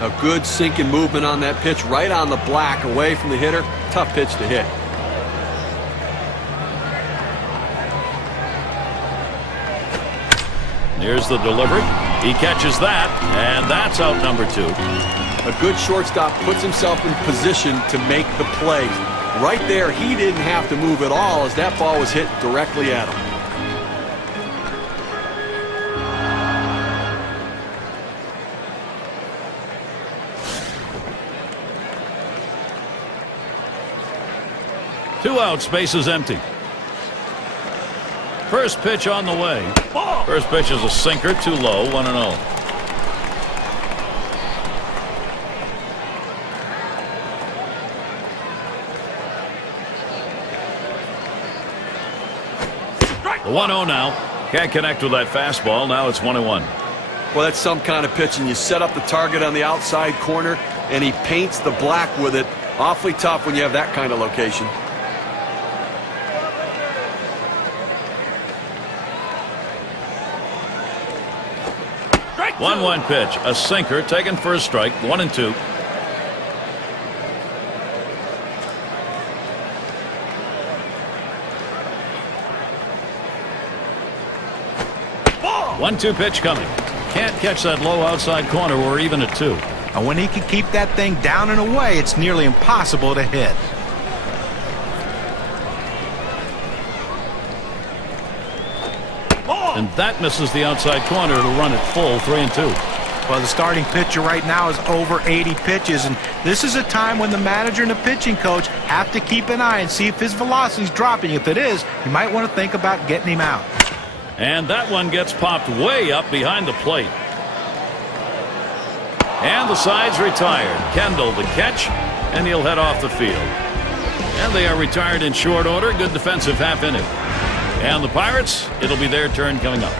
A good sinking movement on that pitch, right on the black, away from the hitter. Tough pitch to hit. Here's the delivery. He catches that, and that's out number 2. A good shortstop puts himself in position to make the play. Right there, he didn't have to move at all as that ball was hit directly at him. Two outs, bases empty. First pitch on the way. First pitch is a sinker, too low, 1-0. The 1-0 now. Can't connect with that fastball. Now it's 1-1. Well, that's some kind of pitch, and you set up the target on the outside corner, and he paints the black with it. Awfully tough when you have that kind of location. One pitch, a sinker taken for a strike, 1-2. Ball. 1-2 pitch coming. Can't catch that low outside corner. We're even at 2. And when he can keep that thing down and away, it's nearly impossible to hit. And that misses the outside corner to run it full, 3-2. Well, the starting pitcher right now is over 80 pitches, and this is a time when the manager and the pitching coach have to keep an eye and see if his velocity is dropping. If it is, you might want to think about getting him out. And that one gets popped way up behind the plate. And the side's retired. Kendall the catch, and he'll head off the field. And they are retired in short order. Good defensive half inning. And the Pirates, it'll be their turn coming up.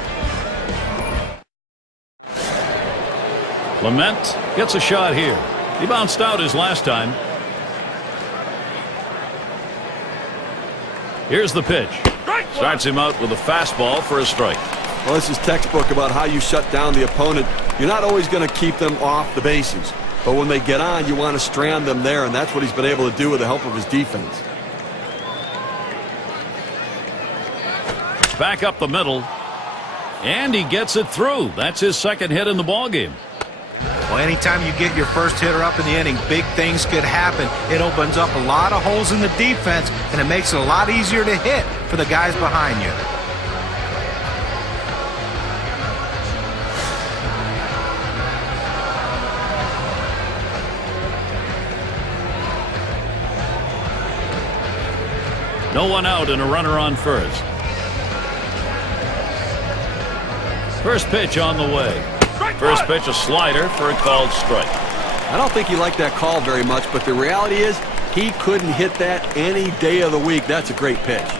Clement gets a shot here. He bounced out his last time. Here's the pitch. Starts him out with a fastball for a strike. Well, this is textbook about how you shut down the opponent. You're not always going to keep them off the bases. But when they get on, you want to strand them there, and that's what he's been able to do with the help of his defense. Back up the middle, and he gets it through. That's his second hit in the ballgame. Well, anytime you get your first hitter up in the inning, big things could happen. It opens up a lot of holes in the defense, and it makes it a lot easier to hit for the guys behind you. No one out and a runner on first. First pitch on the way. First pitch a slider for a called strike. I don't think he liked that call very much, but the reality is he couldn't hit that any day of the week. That's a great pitch.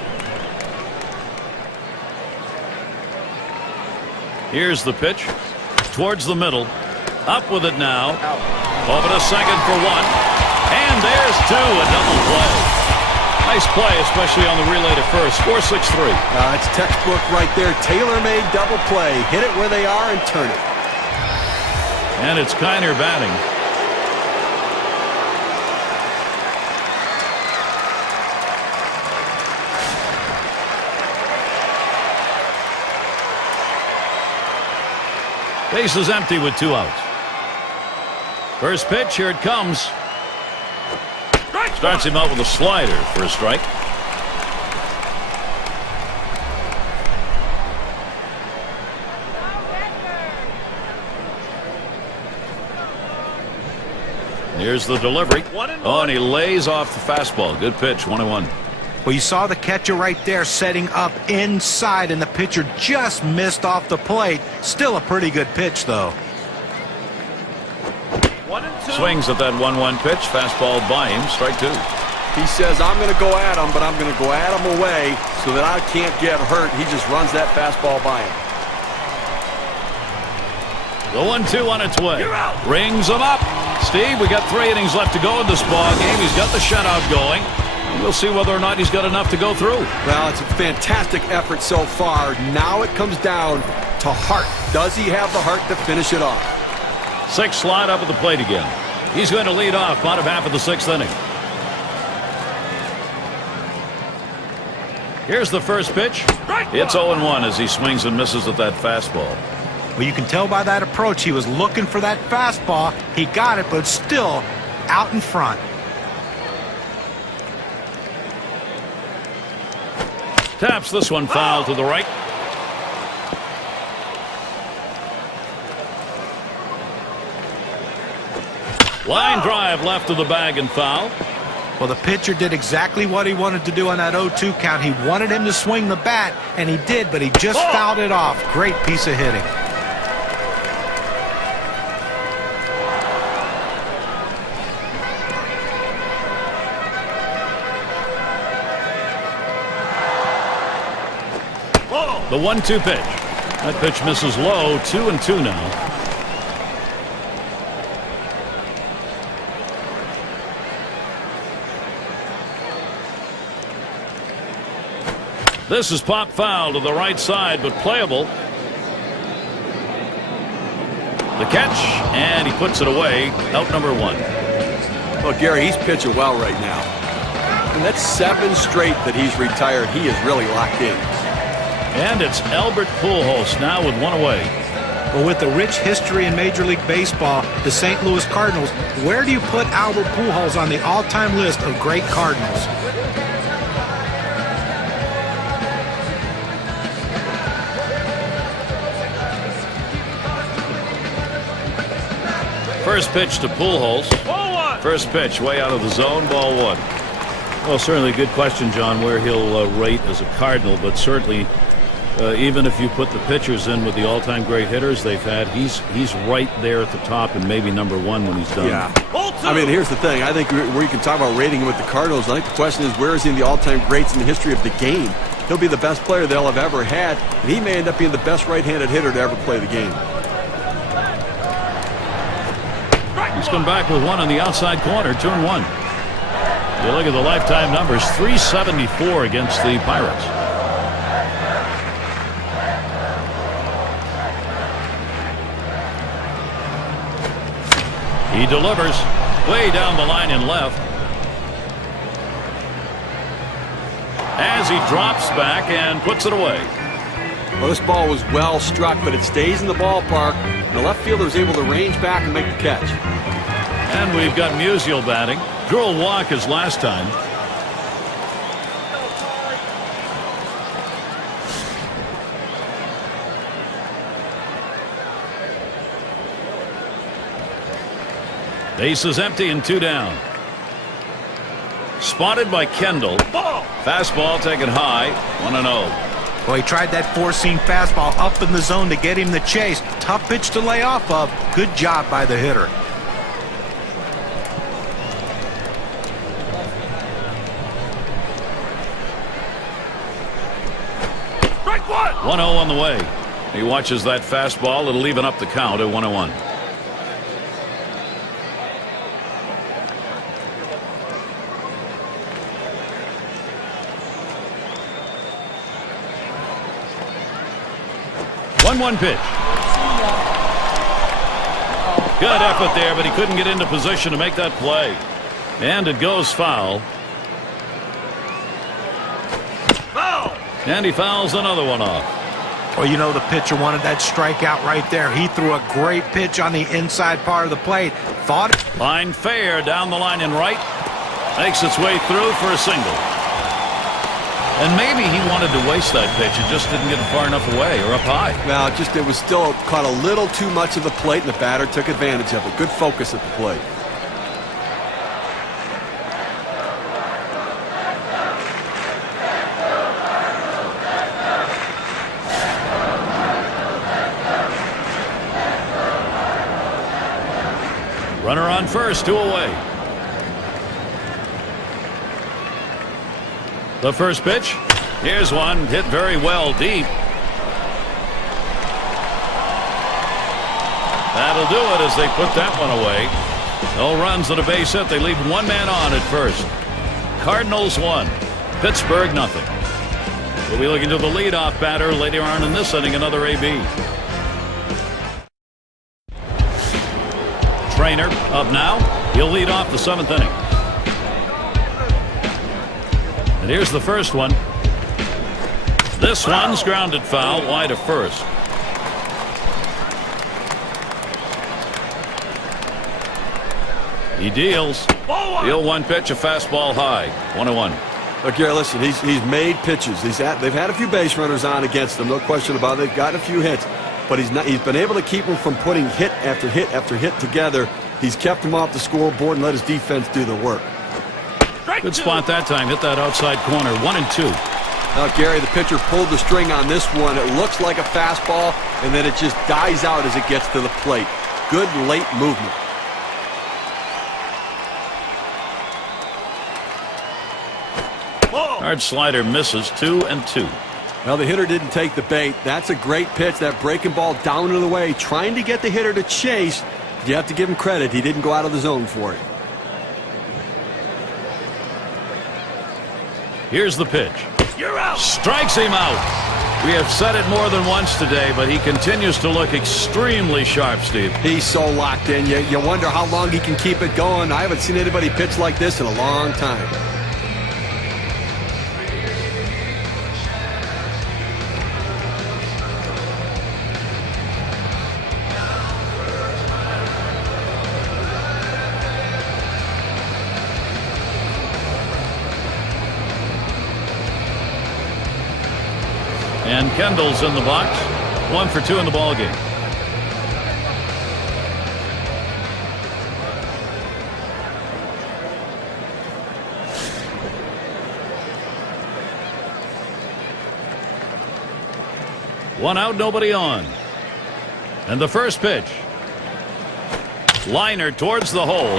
Here's the pitch. Towards the middle. Up with it now. Over to second for one. And there's two. A double play. Nice play, especially on the relay to first. Score 6-3. It's textbook right there. Tailor-made double play. Hit it where they are and turn it. And it's Kiner batting. Base is empty with 2 outs. First pitch, here it comes. Starts him out with a slider for a strike. Here's the delivery. Oh, and he lays off the fastball. Good pitch, 1-1. Well, you saw the catcher right there setting up inside, and the pitcher just missed off the plate. Still a pretty good pitch, though. 1-2. Swings at that 1-1 pitch. Fastball by him. Strike 2. He says, I'm going to go at him, but I'm going to go at him away so that I can't get hurt. He just runs that fastball by him. The 1-2 on its way. Rings him up. Steve, we got 3 innings left to go in this ball game. He's got the shutout going. We'll see whether or not he's got enough to go through. Well, it's a fantastic effort so far. Now it comes down to heart. Does he have the heart to finish it off? 6 slide up at the plate again. He's going to lead off bottom half of the 6th inning. Here's the first pitch. It's 0-1 as he swings and misses at that fastball. Well, you can tell by that approach he was looking for that fastball. He got it, but still out in front. Taps this one foul to the right. Line drive left of the bag and foul. Well, the pitcher did exactly what he wanted to do on that 0-2 count. He wanted him to swing the bat, and he did, but he just fouled it off. Great piece of hitting. The 1-2 pitch. That pitch misses low. 2-2 now. This is pop foul to the right side, but playable. The catch, and he puts it away. Out number 1. Well, Gary, he's pitching well right now. And that's 7 straight that he's retired. He is really locked in. And it's Albert Pujols now with 1 away. Well, with the rich history in Major League Baseball, the St. Louis Cardinals, where do you put Albert Pujols on the all-time list of great Cardinals? First pitch to Pujols. First pitch way out of the zone. Ball 1. Well, certainly a good question, John, where he'll rate as a Cardinal, but certainly even if you put the pitchers in with the all-time great hitters they've had, he's right there at the top and maybe number 1 when he's done. Yeah. I mean, here's the thing. I think where you can talk about rating him with the Cardinals, I think the question is, where is he in the all-time greats in the history of the game? He'll be the best player they'll have ever had, and he may end up being the best right-handed hitter to ever play the game. He's come back with 1 on the outside corner. 2-1. You look at the lifetime numbers, 374 against the Pirates. He delivers way down the line in left. As he drops back and puts it away. Well, this ball was well struck, but it stays in the ballpark. The left fielder is able to range back and make the catch. And we've got Musial batting. Drew a walk his last time. Base is empty and 2 down. Spotted by Kendall. Fastball taken high. 1-0. Well, he tried that four-seam fastball up in the zone to get him the chase. Tough pitch to lay off of. Good job by the hitter. Strike one. 1-0 on the way. He watches that fastball. It'll even up the count at 1-1. One pitch. Good effort there, but he couldn't get into position to make that play. And it goes foul. Foul. And he fouls another one off. Well, you know the pitcher wanted that strikeout right there. He threw a great pitch on the inside part of the plate. Thought it. Line fair down the line in right. Makes its way through for a single. And maybe he wanted to waste that pitch. It just didn't get far enough away or up high. Well, it was still caught a little too much of the plate, and the batter took advantage of it. Good focus at the plate. Runner on first, 2 away. The first pitch. Here's one hit very well deep. That'll do it as they put that one away. No runs and a base hit. They leave one man on at first. Cardinals 1, Pittsburgh nothing. We'll be looking to the leadoff batter later on in this inning. Another AB. Trainer up now. He'll lead off the 7th inning. And here's the first one. This one's grounded foul wide of first. He deals. The 0-1 pitch, a fastball high. 1-1. Look, Gary, listen, he's made pitches. They've had a few base runners on against him, no question about it. They've gotten a few hits, but he's been able to keep them from putting hit after hit after hit together. He's kept them off the scoreboard and let his defense do the work. Good spot that time. Hit that outside corner. 1-2. Now, Gary, the pitcher pulled the string on this one. It looks like a fastball, and then it just dies out as it gets to the plate. Good late movement. Hard slider misses. 2-2. Well, the hitter didn't take the bait. That's a great pitch. That breaking ball down and away, trying to get the hitter to chase. You have to give him credit. He didn't go out of the zone for it. Here's the pitch. You're out. Strikes him out. We have said it more than once today, but he continues to look extremely sharp, Steve. He's so locked in. You wonder how long he can keep it going. I haven't seen anybody pitch like this in a long time. And Kendall's in the box. 1 for 2 in the ball game. One out, nobody on. And the first pitch. Liner towards the hole.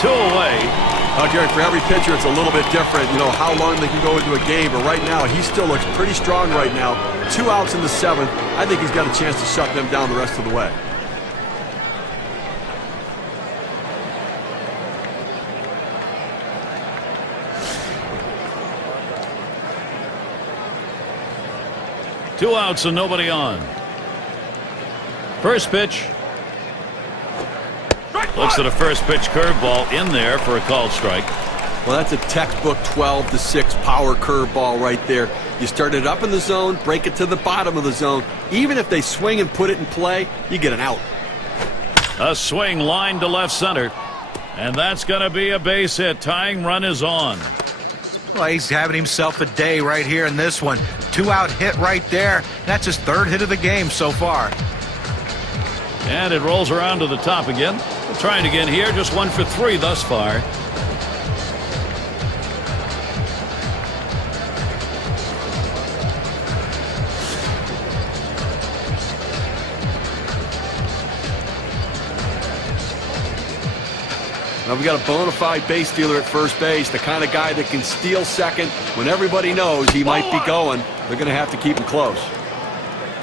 2 away. Gary, for every pitcher, it's a little bit different, how long they can go into a game. But right now, he still looks pretty strong right now. 2 outs in the 7th. I think he's got a chance to shut them down the rest of the way. Two outs and nobody on. First pitch. Looks at a first pitch curveball in there for a called strike. Well, that's a textbook 12-6 power curveball right there. You start it up in the zone, break it to the bottom of the zone. Even if they swing and put it in play, you get an out. A swing line to left center. And that's going to be a base hit. Tying run is on. Well, he's having himself a day right here in this one. 2-out hit right there. That's his 3rd hit of the game so far. And it rolls around to the top again. Trying again here. Just 1 for 3 thus far. Now we got a bona fide base stealer at first base, the kind of guy that can steal second when everybody knows he might be going. They're going to have to keep him close.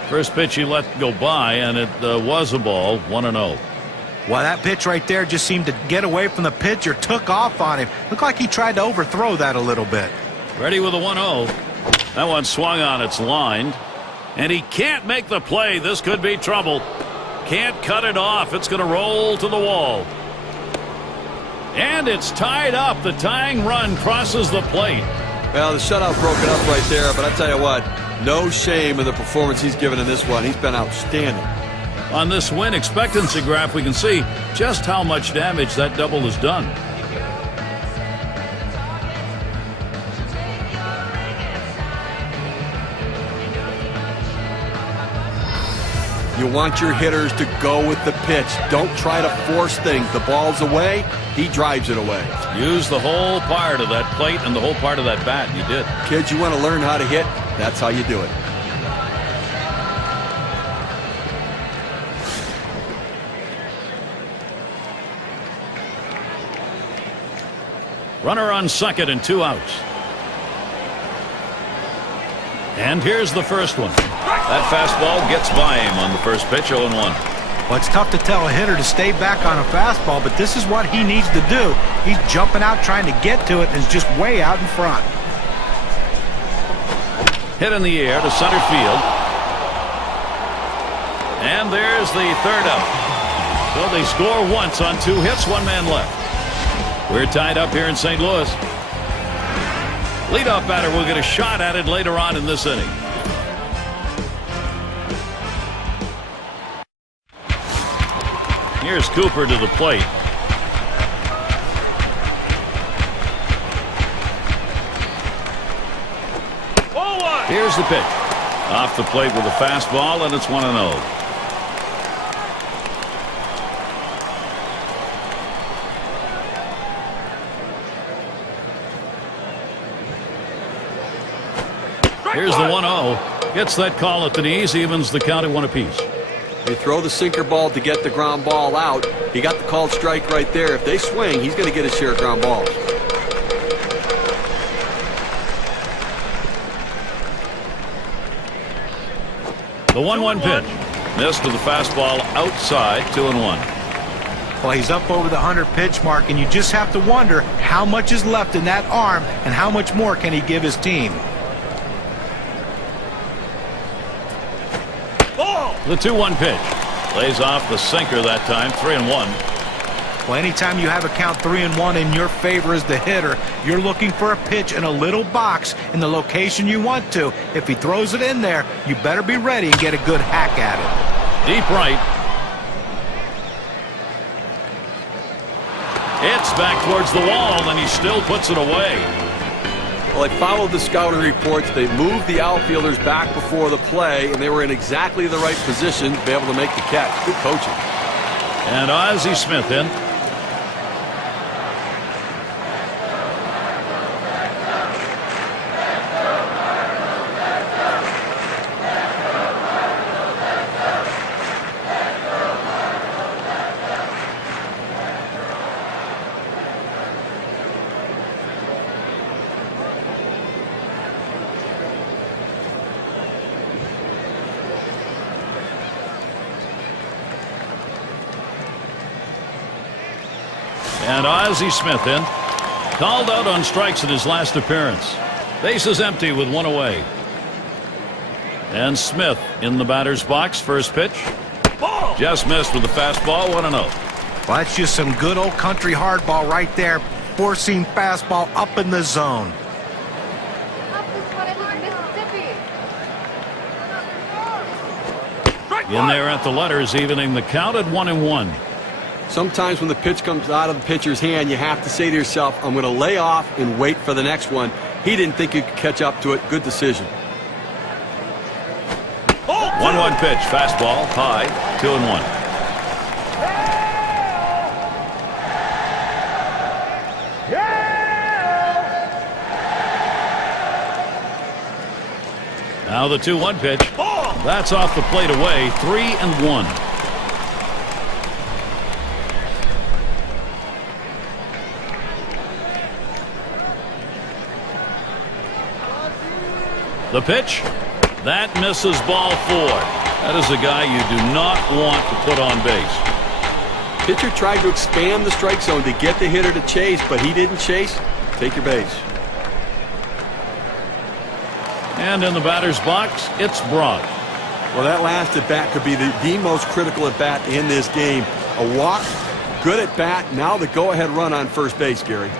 First pitch he let go by, and it was a ball, 1-0. Well, that pitch right there just seemed to get away from the pitcher, took off on him. Looked like he tried to overthrow that a little bit. Ready with a 1-0. That one swung on, it's lined. And he can't make the play. This could be trouble. Can't cut it off. It's going to roll to the wall. And it's tied up. The tying run crosses the plate. Well, the shutout broken up right there, but I tell you what, no shame in the performance he's given in this one. He's been outstanding. On this win expectancy graph, we can see just how much damage that double has done. You want your hitters to go with the pitch. Don't try to force things. The ball's away, he drives it away. Use the whole part of that plate and the whole part of that bat. You did. Kids, you want to learn how to hit? That's how you do it. Runner on second and 2 outs. And here's the first one. That fastball gets by him on the first pitch, 0-1. Well, it's tough to tell a hitter to stay back on a fastball, but this is what he needs to do. He's jumping out trying to get to it and is just way out in front. Hit in the air to center field. And there's the third out. So they score once on 2 hits, 1 man left. We're tied up here in St. Louis. Leadoff batter will get a shot at it later on in this inning. Here's Cooper to the plate. Here's the pitch. Off the plate with a fastball, and it's 1-0. Here's the 1-0. Gets that call at the knees, evens the count at 1 apiece. They throw the sinker ball to get the ground ball out. He got the called strike right there. If they swing, he's going to get his share of ground balls. The 1-1 pitch. Missed to the fastball outside, 2-1. Well, he's up over the 100 pitch mark, and you just have to wonder how much is left in that arm and how much more can he give his team. The 2-1 pitch. Lays off the sinker that time, 3-1. Well, anytime you have a count 3-1 in your favor as the hitter, you're looking for a pitch in a little box in the location you want to. If he throws it in there, you better be ready and get a good hack at it. Deep right. It's back towards the wall, and he still puts it away. Well, they followed the scouting reports. They moved the outfielders back before the play, and they were in exactly the right position to be able to make the catch. Good coaching. And Ozzie Smith in. And Ozzie Smith in. Called out on strikes in his last appearance. Base is empty with 1 away. And Smith in the batter's box. First pitch. Just missed with the fastball, 1-0. Well, that's just some good old country hardball right there. Four-seam fastball up in the zone. In there at the letters, evening the count at 1-1. Sometimes when the pitch comes out of the pitcher's hand, you have to say to yourself, I'm going to lay off and wait for the next one. He didn't think he could catch up to it. Good decision. 1-1 pitch, fastball, high, 2-1. Now the 2-1 pitch. That's off the plate away, 3-1. The pitch. That misses ball 4. That is a guy you do not want to put on base. Pitcher tried to expand the strike zone to get the hitter to chase, but he didn't chase. Take your base. And in the batter's box, it's Brock. Well, that last at bat could be the most critical at bat in this game. A walk, good at bat. Now the go-ahead run on first base, Gary.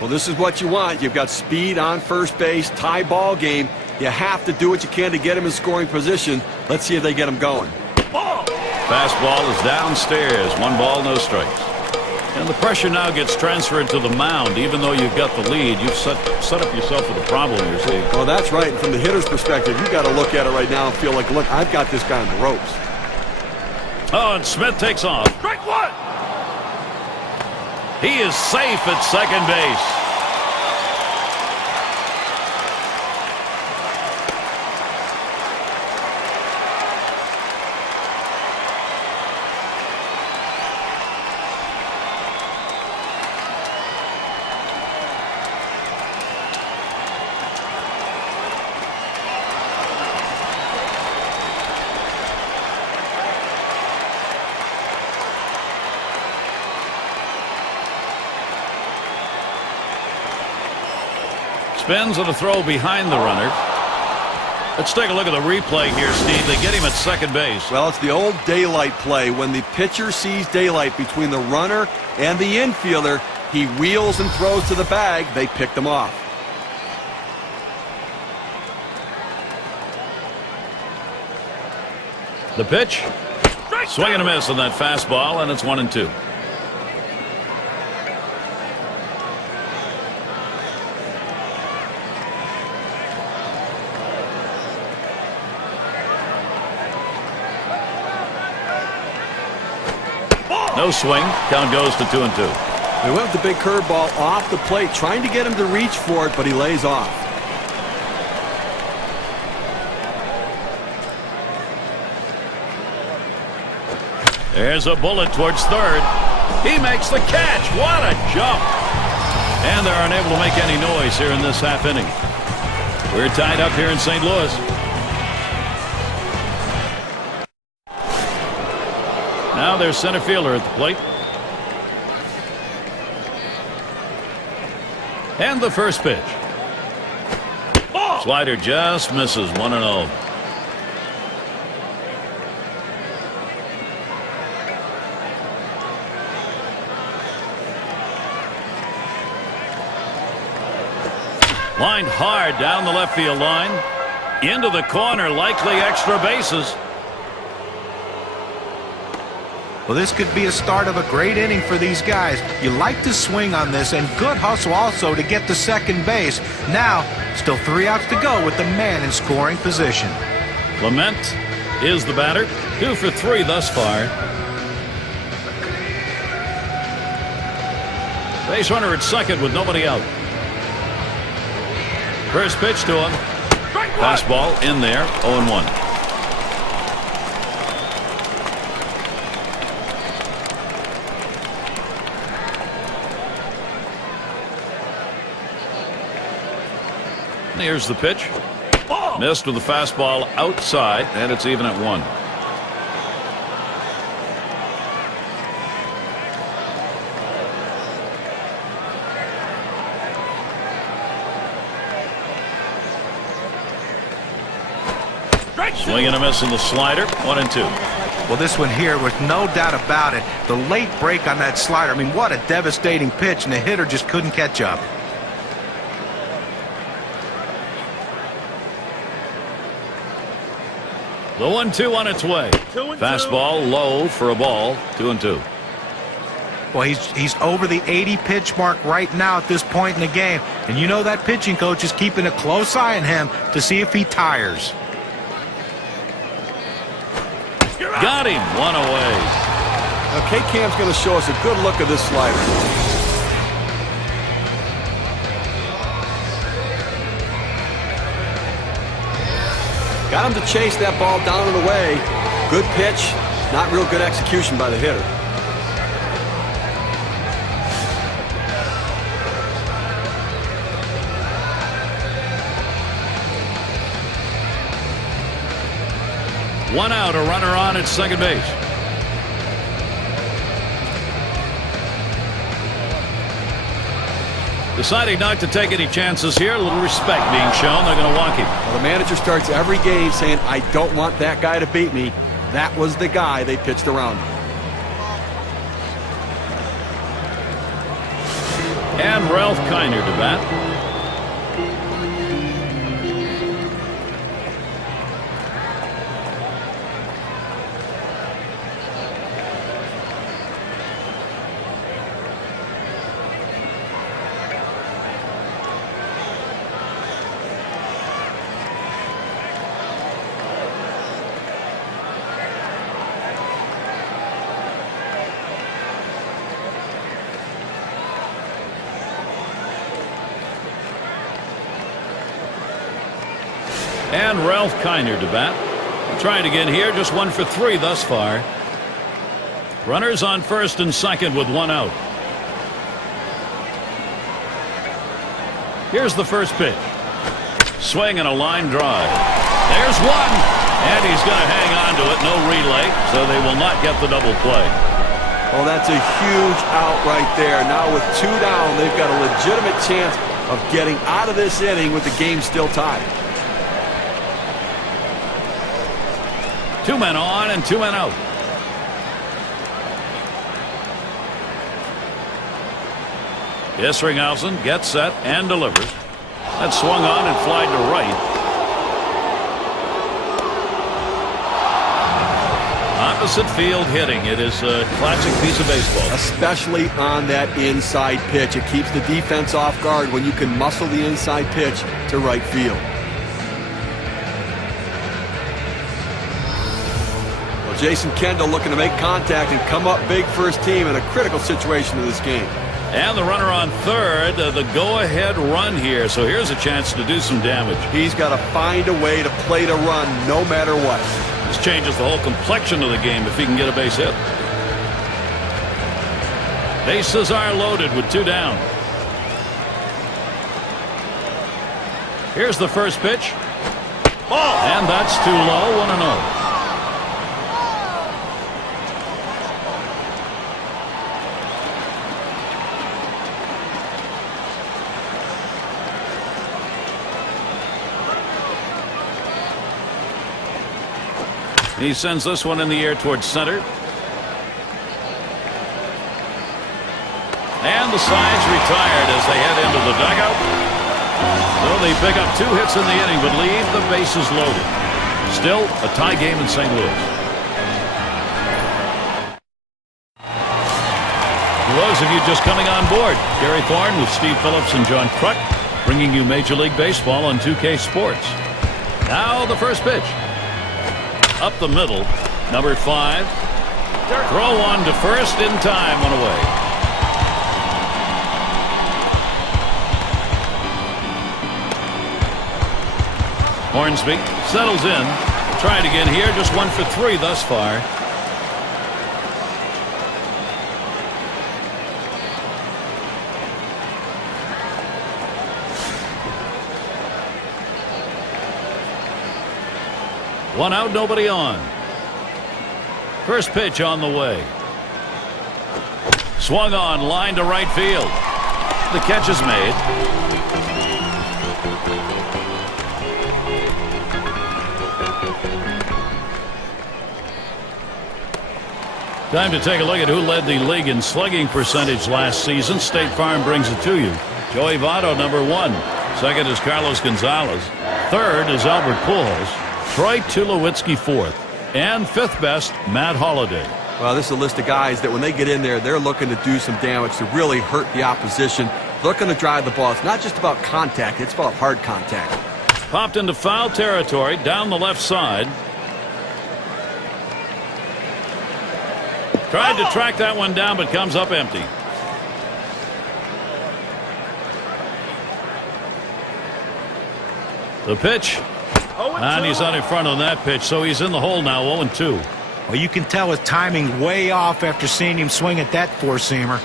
Well, this is what you want. You've got speed on first base, tie ball game. You have to do what you can to get him in scoring position. Let's see if they get him going. Ball. Fastball is downstairs. 1 ball, no strikes. And the pressure now gets transferred to the mound. Even though you've got the lead, you've set up yourself with a problem here, Steve. Well, that's right. And from the hitter's perspective, you've got to look at it right now and feel like, look, I've got this guy on the ropes. Oh, and Smith takes off. Strike 1. He is safe at second base. Spins and a throw behind the runner. Let's take a look at the replay here, Steve. They get him at second base. Well, it's the old daylight play. When the pitcher sees daylight between the runner and the infielder, he wheels and throws to the bag. They picked him off. The pitch. Swing and a miss on that fastball, and it's 1-2. No swing. Count goes to 2-2. They went with the big curveball off the plate, trying to get him to reach for it, but he lays off. There's a bullet towards third. He makes the catch. What a jump. And they're unable to make any noise here in this half inning. We're tied up here in St. Louis. Now there's center fielder at the plate. And the first pitch. Slider just misses. 1-0. Lined hard down the left field line. Into the corner. Likely extra bases. Well, this could be a start of a great inning for these guys. You like to swing on this, and good hustle also to get to second base. Now, still 3 outs to go with the man in scoring position. Clement is the batter. 2 for 3 thus far. Base runner at second with nobody out. First pitch to him. Fastball in there. 0-1. Here's the pitch. Missed with the fastball outside, and it's even at 1. Swing and a miss on the slider. 1-2. Well, this one here, with no doubt about it, the late break on that slider. I mean, what a devastating pitch, and the hitter just couldn't catch up. The 1-2 on its way. Fastball low for a ball. 2-2. Well, he's over the 80 pitch mark right now at this point in the game. And you know that pitching coach is keeping a close eye on him to see if he tires. Got him. 1 away. Now, K-Cam's going to show us a good look at this slider. Got him to chase that ball down and away. Good pitch. Not real good execution by the hitter. 1 out, a runner on at second base. Deciding not to take any chances here. A little respect being shown. They're going to walk him. Well, the manager starts every game saying, I don't want that guy to beat me. That was the guy they pitched around. And Ralph Kiner to bat. And Ralph Kiner to bat. Trying again here, just 1 for 3 thus far. Runners on first and second with 1 out. Here's the first pitch. Swing and a line drive. There's one. And he's going to hang on to it. No relay, so they will not get the double play. Well, that's a huge out right there. Now with 2 down, they've got a legitimate chance of getting out of this inning with the game still tied. 2 men on and 2 men out. Isringhausen gets set and delivers. That swung on and flied to right. Opposite field hitting. It is a classic piece of baseball. Especially on that inside pitch. It keeps the defense off guard when you can muscle the inside pitch to right field. Jason Kendall looking to make contact and come up big for his team in a critical situation in this game. And the runner on third, the go-ahead run here. So here's a chance to do some damage. He's got to find a way to play to run no matter what. This changes the whole complexion of the game if he can get a base hit. Bases are loaded with 2 down. Here's the first pitch. Ball. And that's too low. 1-0. He sends this one in the air towards center. And the sides retired as they head into the dugout. So they pick up 2 hits in the inning but leave the bases loaded. Still a tie game in St. Louis. For those of you just coming on board, Gary Thorne with Steve Phillips and John Kruk bringing you Major League Baseball on 2K Sports. Now the first pitch. Up the middle, number 5. Throw one to first in time, 1 away. Hornsby settles in. Try it again here, just 1 for 3 thus far. One out, nobody on. First pitch on the way. Swung on, line to right field. The catch is made. Time to take a look at who led the league in slugging percentage last season. State Farm brings it to you. Joey Votto, number 1. Second is Carlos Gonzalez. Third is Albert Pujols. Troy Tulowitzki 4th. And 5th best, Matt Holliday. Well, this is a list of guys that when they get in there, they're looking to do some damage to really hurt the opposition. Looking to drive the ball. It's not just about contact. It's about hard contact. Popped into foul territory down the left side. Tried to track that one down, but comes up empty. The pitch. And he's out in front on that pitch, so he's in the hole now, 0-2. Well, you can tell his timing way off after seeing him swing at that 4-seamer.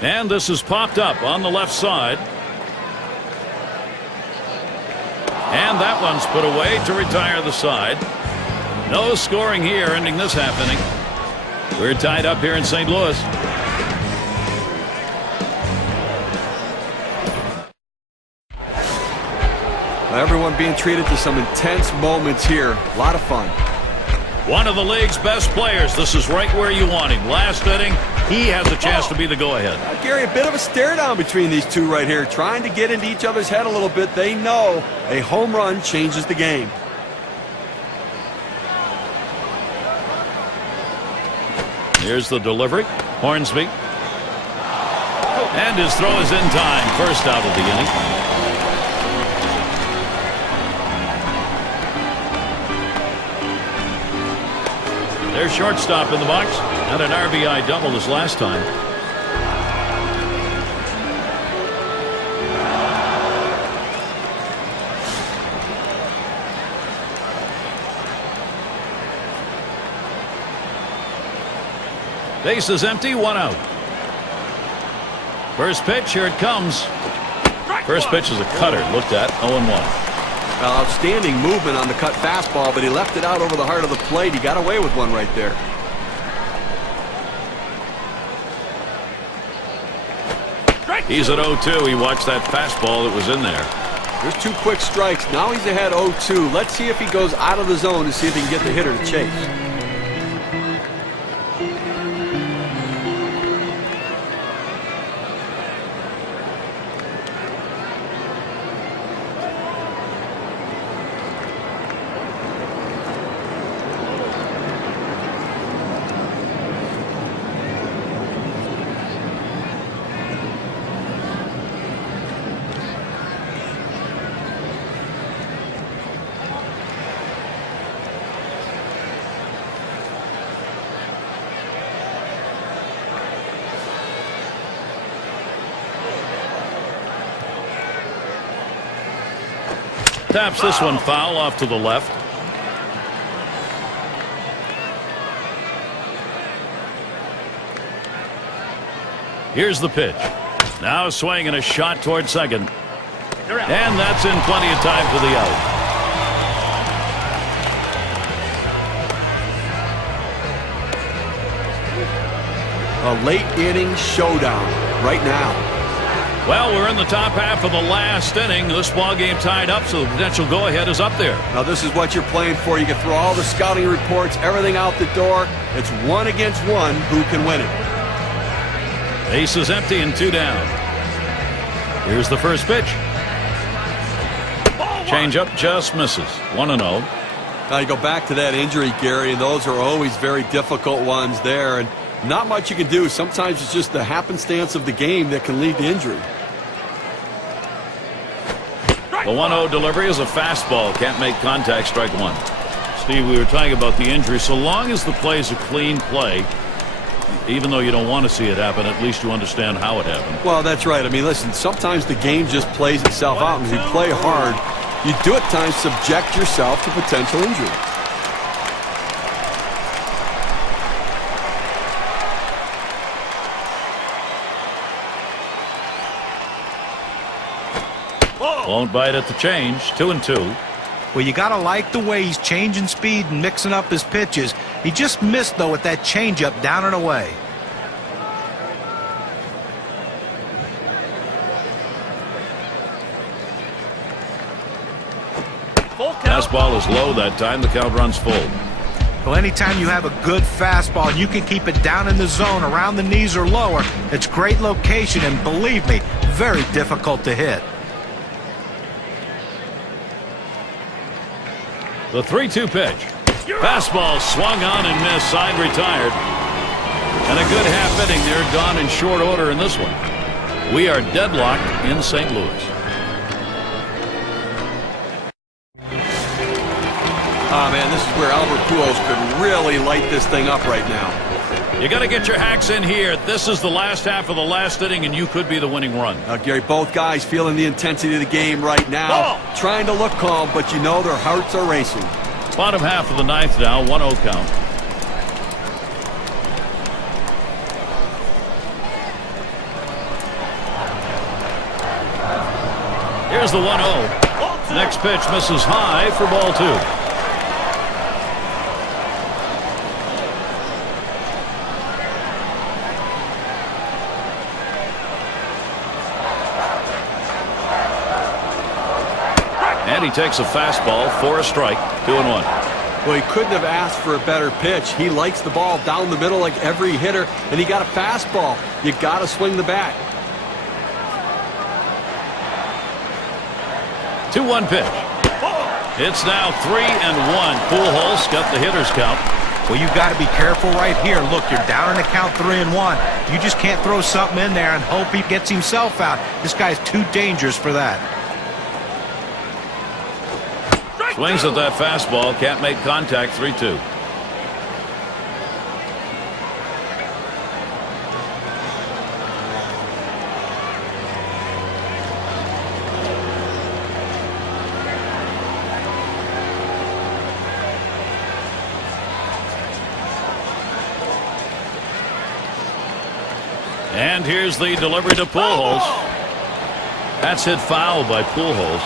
And this is popped up on the left side. And that one's put away to retire the side. No scoring here, ending this half inning. We're tied up here in St. Louis. Everyone being treated to some intense moments here. A lot of fun. One of the league's best players. This is right where you want him. Last inning, he has a chance to be the go-ahead. Gary, a bit of a stare down between these two right here, trying to get into each other's head a little bit. They know a home run changes the game. Here's the delivery. Hornsby. And his throw is in time. First out of the inning. Their shortstop in the box. Had an RBI double this last time. Base is empty, one out. First pitch, here it comes. First pitch is a cutter, looked at, 0-1. Outstanding movement on the cut fastball, but he left it out over the heart of the plate. He got away with one right there. He's at 0-2. He watched that fastball that was in there. There's two quick strikes. Now he's ahead 0-2. Let's see if he goes out of the zone to see if he can get the hitter to chase. Taps this one foul off to the left. Here's the pitch. Now swinging a shot toward second. And that's in plenty of time for the out. A late inning showdown right now. Well, we're in the top half of the last inning. This ball game tied up, so the potential go-ahead is up there. Now, this is what you're playing for. You can throw all the scouting reports, everything out the door. It's 1 against 1. Who can win it? Base is empty and 2 down. Here's the first pitch. Change-up just misses. 1-0. Now, you go back to that injury, Gary, and those are always very difficult ones there. And not much you can do. Sometimes it's just the happenstance of the game that can lead to injury. The 1-0 delivery is a fastball. Can't make contact, strike one. Steve, we were talking about the injury. So long as the play is a clean play, even though you don't want to see it happen, at least you understand how it happened. Well, that's right. I mean, listen, sometimes the game just plays itself out. And if you play hard, you do at times subject yourself to potential injury. Won't bite at the change. 2-2. Well, you got to like the way he's changing speed and mixing up his pitches. He just missed, though, with that changeup down and away. Fastball is low that time. The count runs full. Well, anytime you have a good fastball and you can keep it down in the zone around the knees or lower, it's great location and, believe me, very difficult to hit. The 3-2 pitch. Fastball swung on and missed. Side retired. And a good half inning there, gone in short order in this one. We are deadlocked in St. Louis. Oh, man, this is where Albert Pujols could really light this thing up right now. You got to get your hacks in here. This is the last half of the last inning, and you could be the winning run. Gary, both guys feeling the intensity of the game right now. Trying to look calm, but you know their hearts are racing. Bottom half of the ninth now, 1-0 count. Here's the 1-0. Next pitch misses high for ball 2. And he takes a fastball for a strike. 2-1. Well, he couldn't have asked for a better pitch. He likes the ball down the middle like every hitter, and he got a fastball. You got to swing the bat. 2-1 pitch. It's now 3-1. Pujols got the hitter's count. Well, you've got to be careful right here. Look, you're down in the count 3-1. You just can't throw something in there and hope he gets himself out. This guy's too dangerous for that. Swings at that fastball, can't make contact. 3-2. And here's the delivery to Pujols. That's hit foul by Pujols.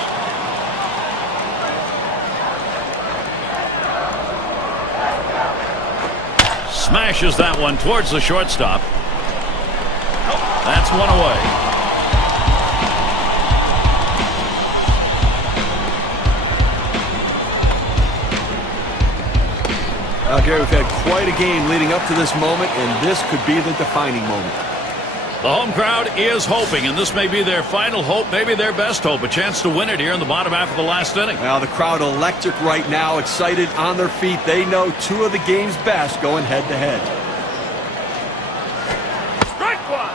Smashes that one towards the shortstop. That's one away. Now, Gary, we've had quite a game leading up to this moment, and this could be the defining moment. The home crowd is hoping, and this may be their final hope, maybe their best hope, a chance to win it here in the bottom half of the last inning. Well, the crowd electric right now, excited on their feet. They know two of the game's best going head-to-head. Strike 1.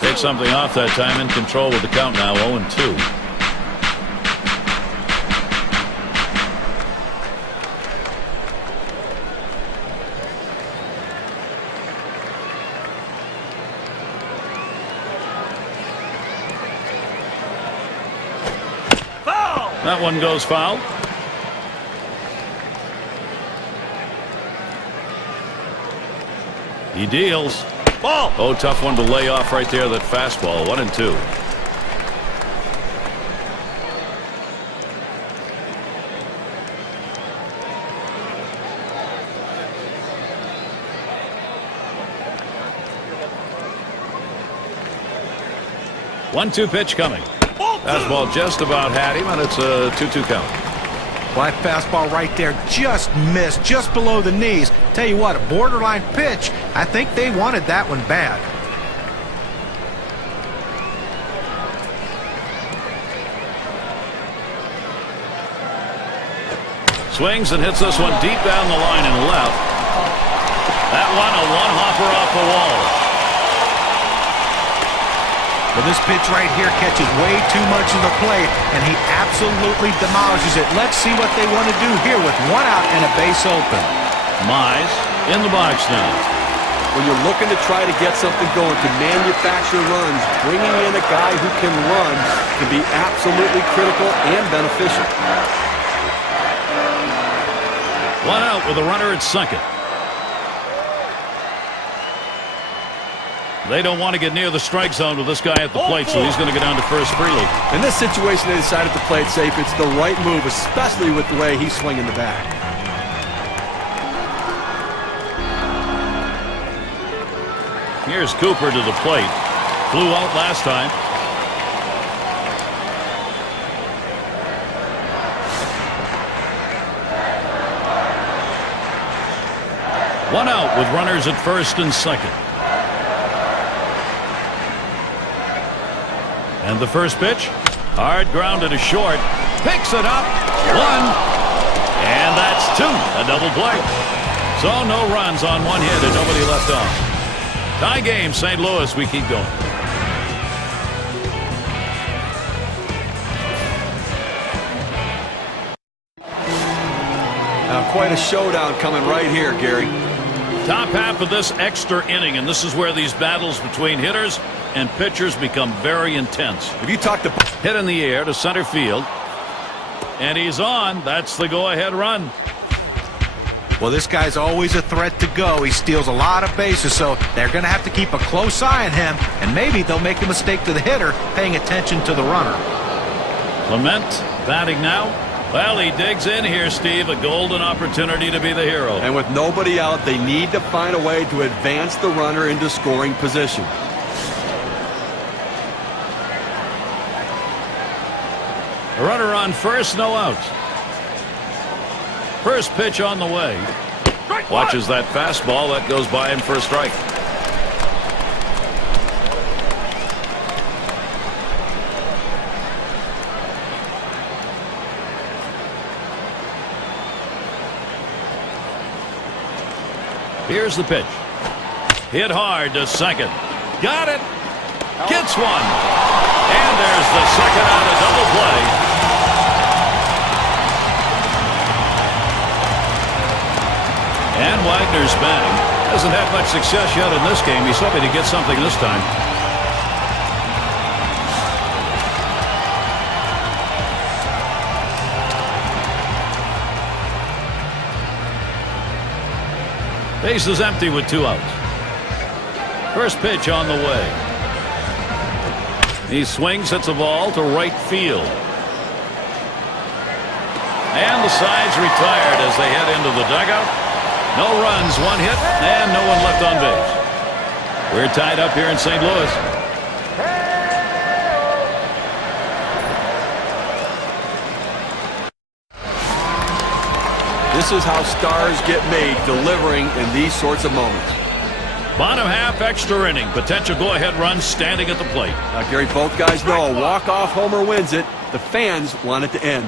Take something off that time, in control with the count now. 0-2. Foul. That one goes foul. He deals. Ball. Oh, tough one to lay off right there, that fastball. 1-2. One-two pitch coming. Fastball just about had him, and it's a 2-2 count. Well, that fastball right there just missed, just below the knees. Tell you what, a borderline pitch. I think they wanted that one bad. Swings and hits this one deep down the line and left. That one, a one-hopper off the wall. Well, this pitch right here catches way too much of the plate, and he absolutely demolishes it. Let's see what they want to do here with one out and a base open. Mize in the box now. When you're looking to try to get something going, to manufacture runs, bringing in a guy who can run can be absolutely critical and beneficial. One out with a runner at second. They don't want to get near the strike zone with this guy at the plate, so he's going to get down to first freely. In this situation, they decided to play it safe. It's the right move, especially with the way he's swinging the bat. Here's Cooper to the plate. Flew out last time. One out with runners at first and second. And the first pitch, hard grounded to short, picks it up, one, and that's two, a double play. So no runs on one hit and nobody left on. Tie game, St. Louis, we keep going. Now quite a showdown coming right here, Gary. Top half of this extra inning, and this is where these battles between hitters and pitchers become very intense. If you talk to hit in the air to center field, and he's on. That's the go-ahead run. Well, this guy's always a threat to go. He steals a lot of bases, so they're going to have to keep a close eye on him, and maybe they'll make a mistake to the hitter paying attention to the runner. Clement batting now. Well, he digs in here, Steve. A golden opportunity to be the hero. And with nobody out, they need to find a way to advance the runner into scoring position. A runner on first, no outs. First pitch on the way. Watches that fastball. That goes by him for a strike. Here's the pitch. Hit hard to second. Got it. Gets one. And there's the second out of double play. And Wagner's bang. Hasn't had much success yet in this game. He's hoping to get something this time. Base is empty with 2 outs. First pitch on the way. He swings, hits a ball to right field. And the side's retired as they head into the dugout. No runs, 1 hit, and no one left on base. We're tied up here in St. Louis. This is how stars get made, delivering in these sorts of moments. Bottom half extra inning. Potential go-ahead run standing at the plate. Now, Gary, both guys know a walk-off homer wins it. The fans want it to end.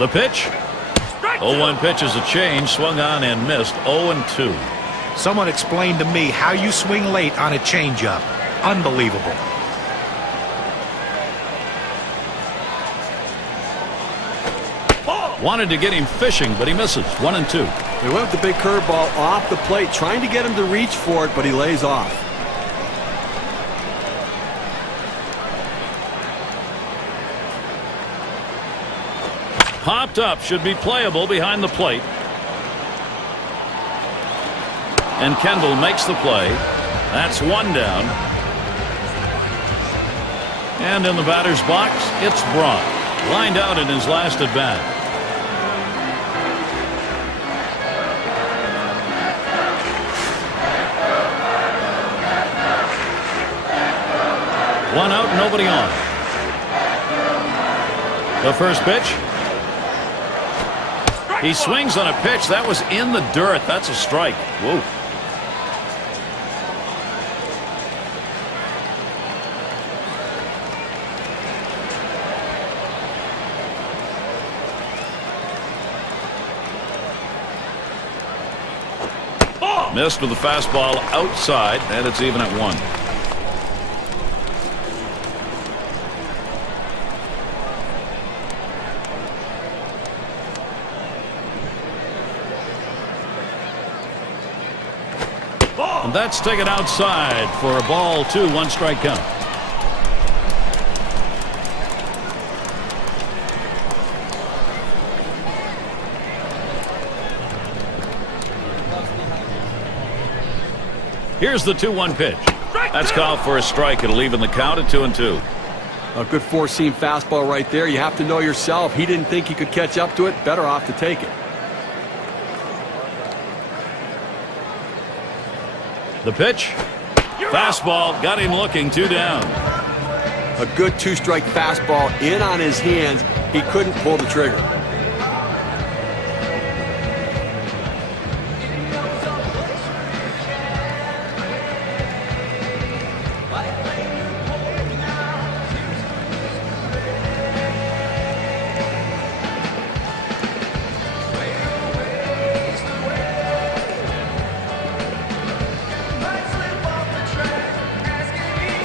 The pitch. 0-1 pitch is a change. Swung on and missed. 0-2. Someone explained to me how you swing late on a changeup. Unbelievable. Wanted to get him fishing, but he misses. 1-2. They went with the big curveball off the plate, trying to get him to reach for it, but he lays off. Popped up. Should be playable behind the plate. And Kendall makes the play. That's 1 down. And in the batter's box, it's Braun. Lined out in his last at bat. One out, nobody on. The first pitch. He swings on a pitch that was in the dirt. That's a strike. Whoa. Missed with the fastball outside, and it's even at 1. And that's taken outside for a ball 2, 1 strike count. Here's the 2-1 pitch. That's called for a strike. It'll even the count at 2-2. A good four-seam fastball right there. You have to know yourself. He didn't think he could catch up to it. Better off to take it. The pitch. Fastball. Got him looking. 2 down. A good 2-strike fastball in on his hands. He couldn't pull the trigger.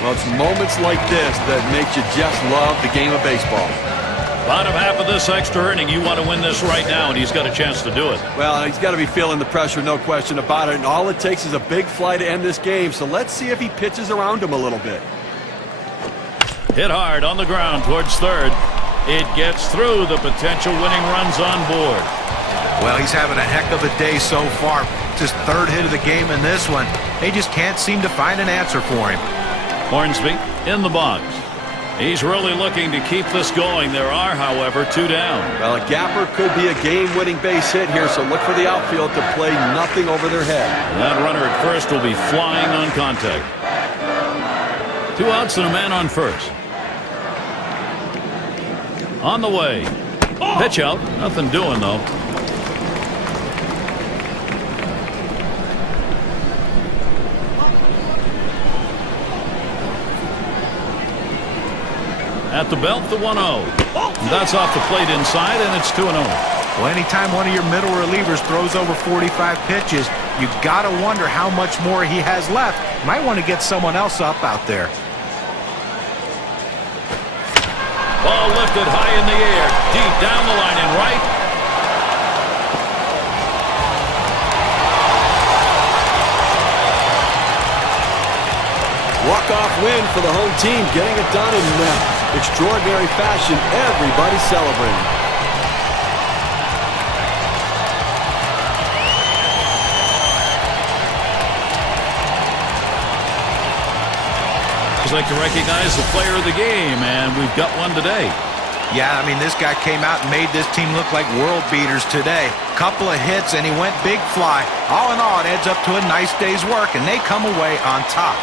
Well, it's moments like this that make you just love the game of baseball. Bottom half of this extra inning, you want to win this right now, and he's got a chance to do it. Well, he's got to be feeling the pressure, no question about it. And all it takes is a big fly to end this game. So let's see if he pitches around him a little bit. Hit hard on the ground towards third. It gets through. The potential winning runs on board. Well, he's having a heck of a day so far. It's his third hit of the game in this one. They just can't seem to find an answer for him. Hornsby in the box. He's really looking to keep this going. There are, however, 2 down. Well, a gapper could be a game-winning base hit here, so look for the outfield to play nothing over their head. And that runner at first will be flying on contact. 2 outs and a man on first. On the way. Pitch out. Nothing doing, though. At the belt, the 1-0. That's off the plate inside, and it's 2-0. Well, anytime one of your middle relievers throws over 45 pitches, you've got to wonder how much more he has left. Might want to get someone else up out there. Ball lifted high in the air, deep down the line and right. Walk-off win for the home team, getting it done in extraordinary fashion. Everybody celebrating. I'd like to recognize the player of the game, and we've got one today. Yeah, I mean, this guy came out and made this team look like world beaters today. Couple of hits, and he went big fly. All in all, it adds up to a nice day's work, and they come away on top.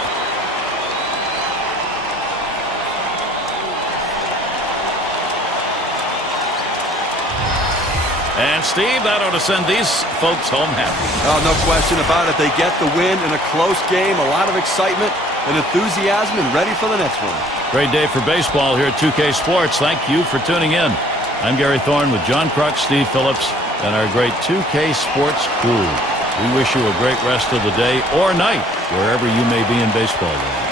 And, Steve, that ought to send these folks home happy. Oh, no question about it. They get the win in a close game, a lot of excitement and enthusiasm, and ready for the next one. Great day for baseball here at 2K Sports. Thank you for tuning in. I'm Gary Thorne with John Kruk, Steve Phillips, and our great 2K Sports crew. We wish you a great rest of the day or night, wherever you may be in baseball land.